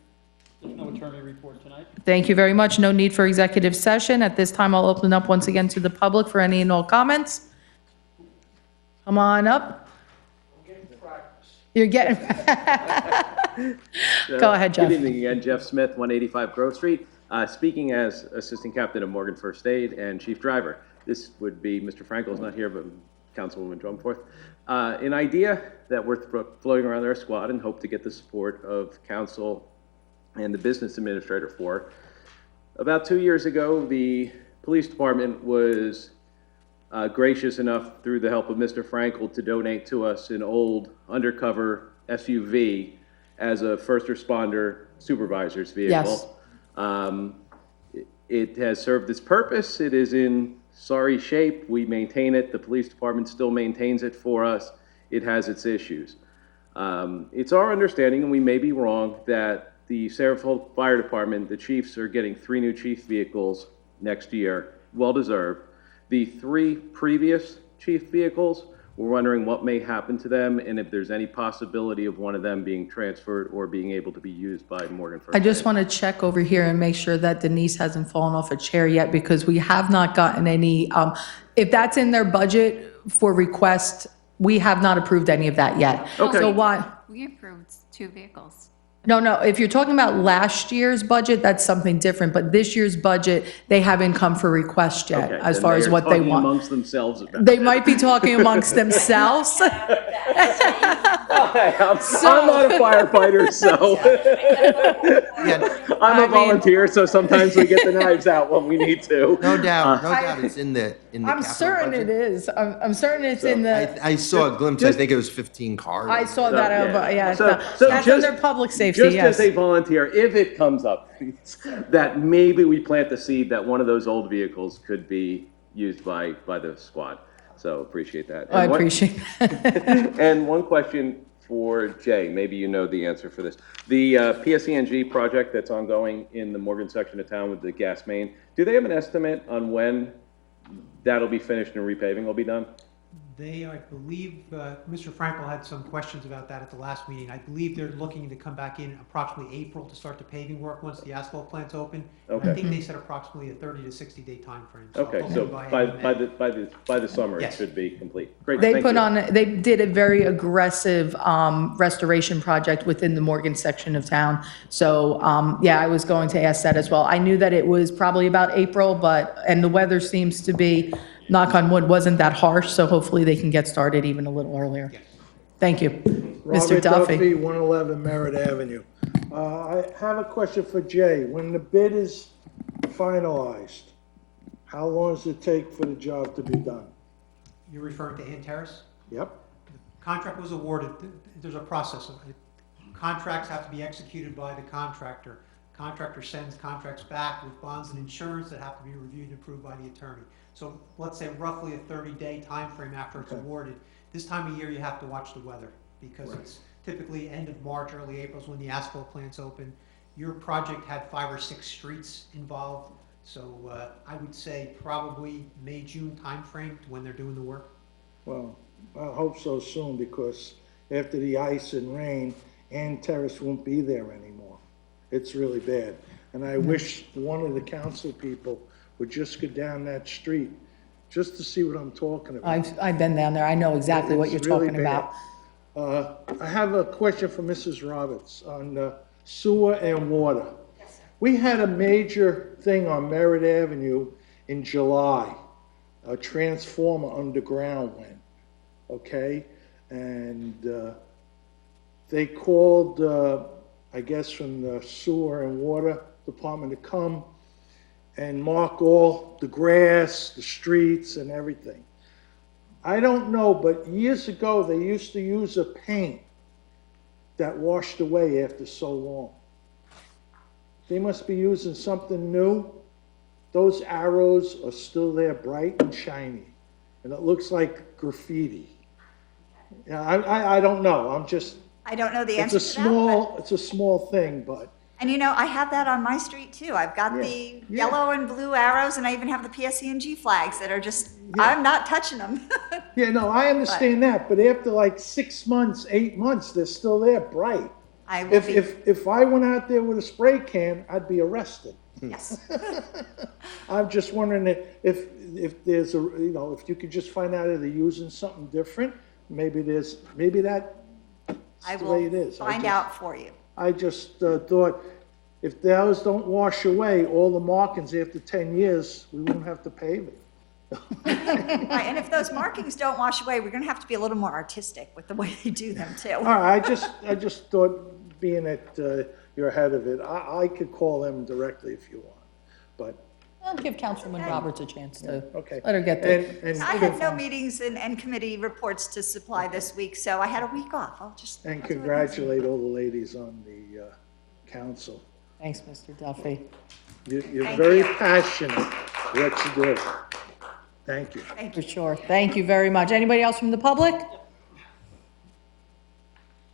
There's no attorney report tonight. Thank you very much. No need for executive session. At this time, I'll open up once again to the public for any and all comments. Come on up. You're getting. Go ahead, Jeff. Good evening again, Jeff Smith, 185 Grove Street. Speaking as Assistant Captain of Morgan First Aid and Chief Driver. This would be, Mr. Frankel's not here, but Councilwoman Drumforth. An idea that we're floating around our squad and hope to get the support of council and the business administrator for. About 2 years ago, the police department was gracious enough, through the help of Mr. Frankel, to donate to us an old undercover SUV as a first responder supervisor's vehicle. Yes. It has served its purpose. It is in sorry shape. We maintain it. The police department still maintains it for us. It has its issues. It's our understanding, and we may be wrong, that the Saraville Fire Department, the chiefs are getting 3 new chief vehicles next year, well-deserved. The 3 previous chief vehicles, we're wondering what may happen to them and if there's any possibility of one of them being transferred or being able to be used by Morgan First I just Aid. want to check over here and make sure that Denise hasn't fallen off a chair yet, because we have not gotten any, if that's in their budget for request, we have not approved any of that yet. Okay. So why? We approved 2 vehicles. No, if you're talking about last year's budget, that's something different, but this year's budget, they haven't come for request yet, Okay, as then far they as are what they talking want. amongst themselves about They might be talking amongst themselves. I'm not a firefighter, so I'm a volunteer, so sometimes we get the knives out when we need to. No doubt, it's in the I'm capital certain budget. it is. I'm certain it's in the, I saw a glimpse, I think it was 15 cars. I saw that, but yeah, So that's just- under public safety, Just yes. as a volunteer, if it comes up, that maybe we plant the seed that one of those old vehicles could be used by the squad. So appreciate that. I And one- appreciate that. And one question for Jay, maybe you know the answer for this. The PSENG project that's ongoing in the Morgan section of town with the gas main, do they have an estimate on when that'll be finished and repaving will be done? They, I believe, Mr. Frankel had some questions about that at the last meeting. I believe they're looking to come back in approximately April to start the paving work once the asphalt plant's open. And I Okay. think they said approximately a 30 to 60-day timeframe. So Okay, hopefully so end of May. by the summer, it Yes. should be complete. Great, They thank put you. on, they did a very aggressive restoration project within the Morgan section of town. So, yeah, I was going to ask that as well. I knew that it was probably about April, and the weather seems to be, knock on wood, wasn't that harsh, so hopefully they can get started even a little earlier. Thank you. Mr. Robert Duffy. Duffy, 111 Merritt Avenue. I have a question for Jay. When the bid is finalized, how long does it take for the job to be done? You're referring to Ann Terrace? Yep. Contract was awarded. There's a process. Contracts have to be executed by the contractor. Contractor sends contracts back with bonds and insurance that have to be reviewed and approved by the attorney. So let's say roughly a 30-day time frame after it's awarded. This time of year, you have to watch the weather because it's typically end of March, early April is when the asphalt plant's open. Your project had 5 or 6 streets involved, so I would say probably May, June timeframe when they're doing the work. Well, I hope so soon because after the ice and rain, Ann Terrace won't be there anymore. It's really bad. And I wish one of the council people would just go down that street just to see what I'm talking about. I've been down there. I know exactly what you're It's really talking about. bad. I have a question for Mrs. Roberts on sewer and water. We had a major thing on Merritt Avenue in July. A transformer underground went, okay? And they called, I guess, from the sewer and water department to come and mark all the grass, the streets, and everything. I don't know, but years ago, they used to use a paint that washed away after so long. They must be using something new. Those arrows are still there, bright and shiny, and it looks like graffiti. Yeah, I don't know, I'm just. I don't know the answer It's a to that, small, it's a small thing, but. And I have that on my street too. I've got the yellow and blue arrows, and I even have the PSE&G flags that are just, I'm not touching them. Yeah, no, I understand that, but after like 6 months, 8 months, they're still there, bright. I will be, If I went out there with a spray can, I'd be arrested. yes. I'm just wondering if there's a, if you could just find out if they're using something different, maybe that's I the way it will is. find out for you. I just thought if those don't wash away, all the markings after 10 years, we won't have to pave it. Right, and if those markings don't wash away, we're gonna have to be a little more artistic with the way they do them too. All right, I just thought, being that you're ahead of it, I could call them directly if you want, but. I'll give Councilman Roberts a chance to Okay. let her get there. And I had no meetings and committee reports to supply this week, so I had a week off. I'll just. And congratulate all the ladies on the council. Thanks, Mr. Duffy. You're Thank very you. passionate what you do. Thank you. For sure. Thank you very much. Anybody else from the public?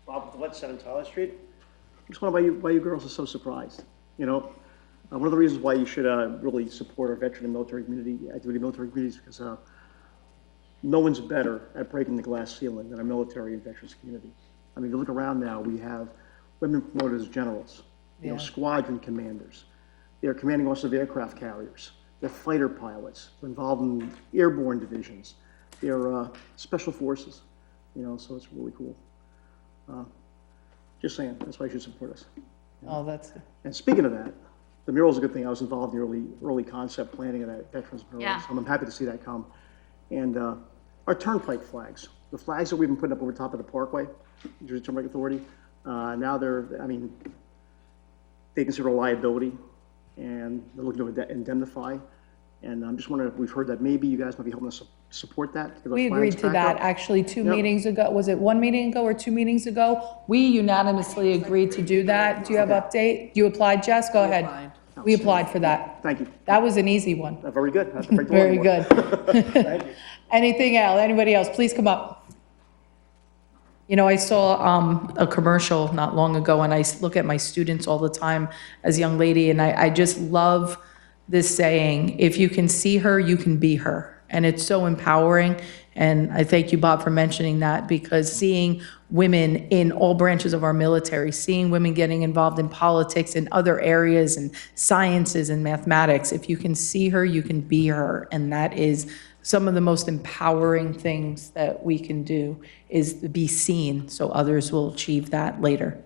Bob Willett, 7 Tyler Street. I just wonder why you girls are so surprised. One of the reasons why you should really support our veteran and military community, activity military communities, because no one's better at breaking the glass ceiling than our military and veterans community. I mean, if you look around now, we have women promoted as generals, squadron commanders. They're commanding officers of aircraft carriers. They're fighter pilots. They're involved in airborne divisions. They're special forces, so it's really cool. Just saying, that's why you should support us. Oh, that's, And speaking of that, the mural's a good thing. I was involved in the early concept planning of that veterans mural, Yeah. so I'm happy to see that come. And our turnpike flags, the flags that we've been putting up over top of the Parkway, New Jersey Turnpike Authority, now they consider a liability, and they're looking to indemnify. And I'm just wondering if we've heard that maybe you guys might be helping us support that. to get those we flags agreed to back that up. actually 2 Yep. meetings ago. Was it 1 meeting ago or 2 meetings ago? We unanimously agreed to do that. Do you have update? You applied, Jess? Go ahead. We applied for that. Thank you. That was an easy one. Very good. I have to break the law Very anymore. good. Anything else? Anybody else? Please come up. I saw a commercial not long ago, and I look at my students all the time as a young lady, and I just love this saying, if you can see her, you can be her. And it's so empowering. And I thank you, Bob, for mentioning that, because seeing women in all branches of our military, seeing women getting involved in politics and other areas and sciences and mathematics, if you can see her, you can be her. And that is some of the most empowering things that we can do, is to be seen, so others will achieve that later.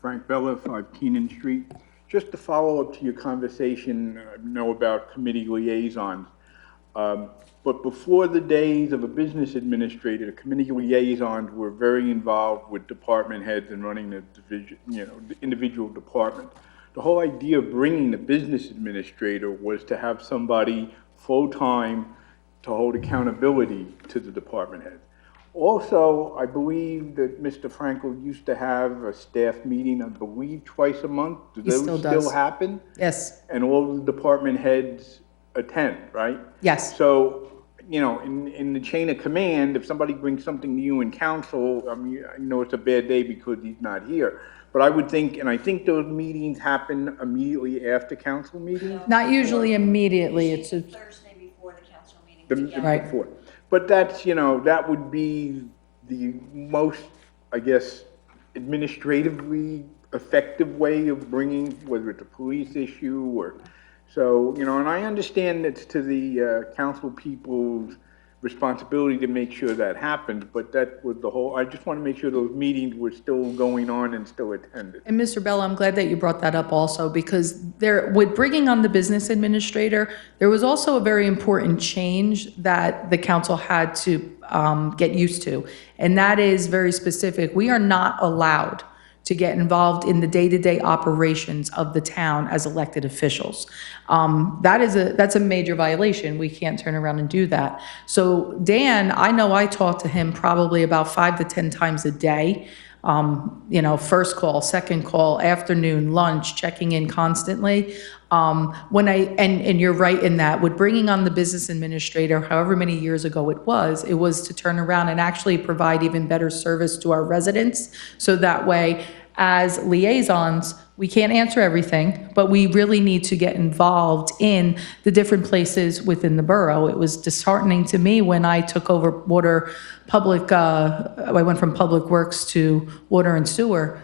Frank Bella, 5 Keenan Street. Just to follow up to your conversation, I know about committee liaisons. But before the days of a business administrator, the committee liaisons were very involved with department heads and running the division, the individual department. The whole idea of bringing the business administrator was to have somebody full-time to hold accountability to the department heads. Also, I believe that Mr. Frankel used to have a staff meeting, I believe, twice a month. Do He those still does. still happen? Yes, And all the department heads attend, right? yes. So, in the chain of command, if somebody brings something to you in council, I mean, I know it's a bad day because he's not here. But I would think, and I think those meetings happen immediately after council meetings. Not usually immediately, it's a, Thursday before the council meeting. The Right. before. But that's, that would be the most, I guess, administratively effective way of bringing, whether it's a police issue or, so, and I understand it's to the council people's responsibility to make sure that happens, but that was the whole, I just want to make sure those meetings were still going on and still attended. And Mr. Bella, I'm glad that you brought that up also, because with bringing on the business administrator, there was also a very important change that the council had to get used to. And that is very specific. We are not allowed to get involved in the day-to-day operations of the town as elected officials. That's a major violation. We can't turn around and do that. So Dan, I know I talk to him probably about 5 to 10 times a day. First call, second call, afternoon, lunch, checking in constantly. And you're right in that, with bringing on the business administrator, however many years ago it was to turn around and actually provide even better service to our residents. So that way, as liaisons, we can't answer everything, but we really need to get involved in the different places within the borough. It was disheartening to me when I took over I went from Public Works to Water and Sewer.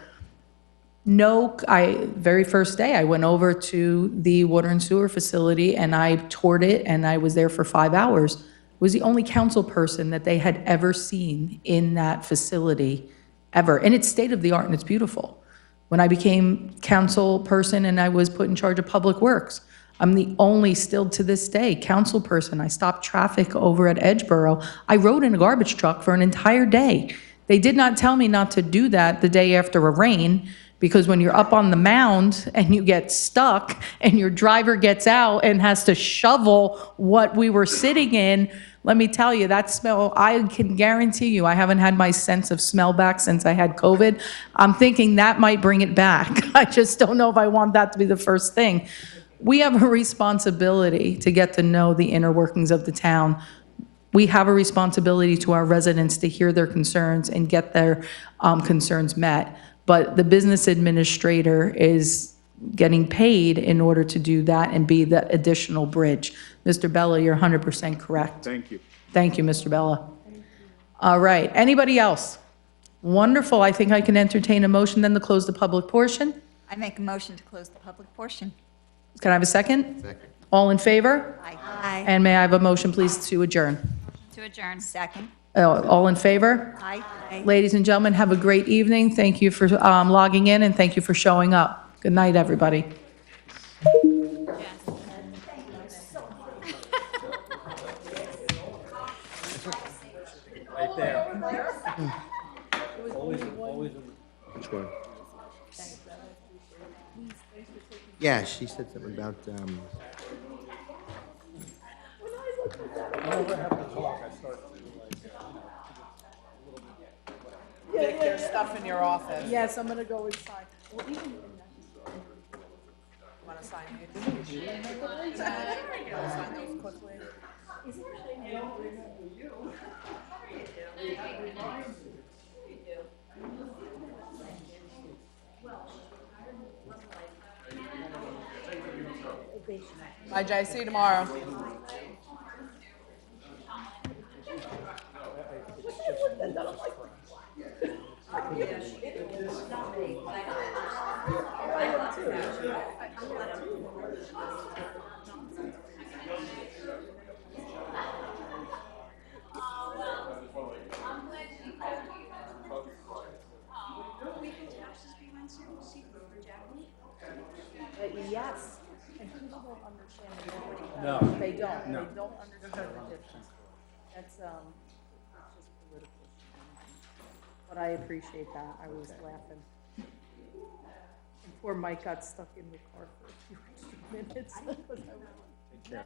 Very first day, I went over to the Water and Sewer facility and I toured it, and I was there for 5 hours. Was the only council person that they had ever seen in that facility, ever. And it's state of the art and it's beautiful. When I became council person and I was put in charge of Public Works, I'm the only, still to this day, council person. I stopped traffic over at Edgeboro. I rode in a garbage truck for an entire day. They did not tell me not to do that the day after a rain, because when you're up on the mound and you get stuck and your driver gets out and has to shovel what we were sitting in, let me tell you, that smell, I can guarantee you, I haven't had my sense of smell back since I had COVID. I'm thinking that might bring it back. I just don't know if I want that to be the first thing. We have a responsibility to get to know the inner workings of the town. We have a responsibility to our residents to hear their concerns and get their concerns met. But the business administrator is getting paid in order to do that and be that additional bridge. Mr. Bella, you're 100% correct. Thank you. Thank you, Mr. Bella. All right, anybody else? Wonderful, I think I can entertain a motion then to close the public portion. I make a motion to close the public portion. Can I have a second? Second. All in favor? Aye. And may I have a motion, please, to adjourn? To adjourn. Second. All in favor? Aye. Ladies and gentlemen, have a great evening. Thank you for logging in, and thank you for showing up. Good night, everybody. Right there. Always. Which one? Yeah, she said something about, There's stuff in your office. Yes, I'm gonna go inside. Want to sign these? Want to sign those quickly? Bye, Jay. See you tomorrow. Yes, and people don't understand the difference. No. They don't, No. they don't understand the difference. That's, it's just political. But I appreciate that, I was laughing. And poor Mike got stuck in the car for a few extra minutes. Take care.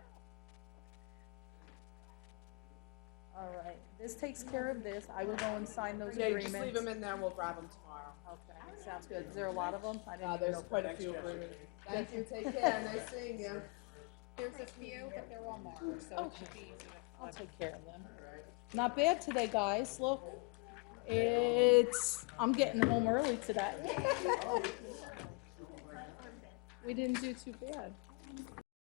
All right, this takes care of this, I will go and sign those Yeah, you agreements. just leave them in there, we'll grab them tomorrow. Okay, sounds good. Is there a lot of them? I didn't even There's know. quite a few agreements. Thank you, take care, nice seeing you. There's a few, but they're all marked, so it should be easy to. I'll take care of them. Not bad today, guys. Look, I'm getting home early today. We didn't do too bad.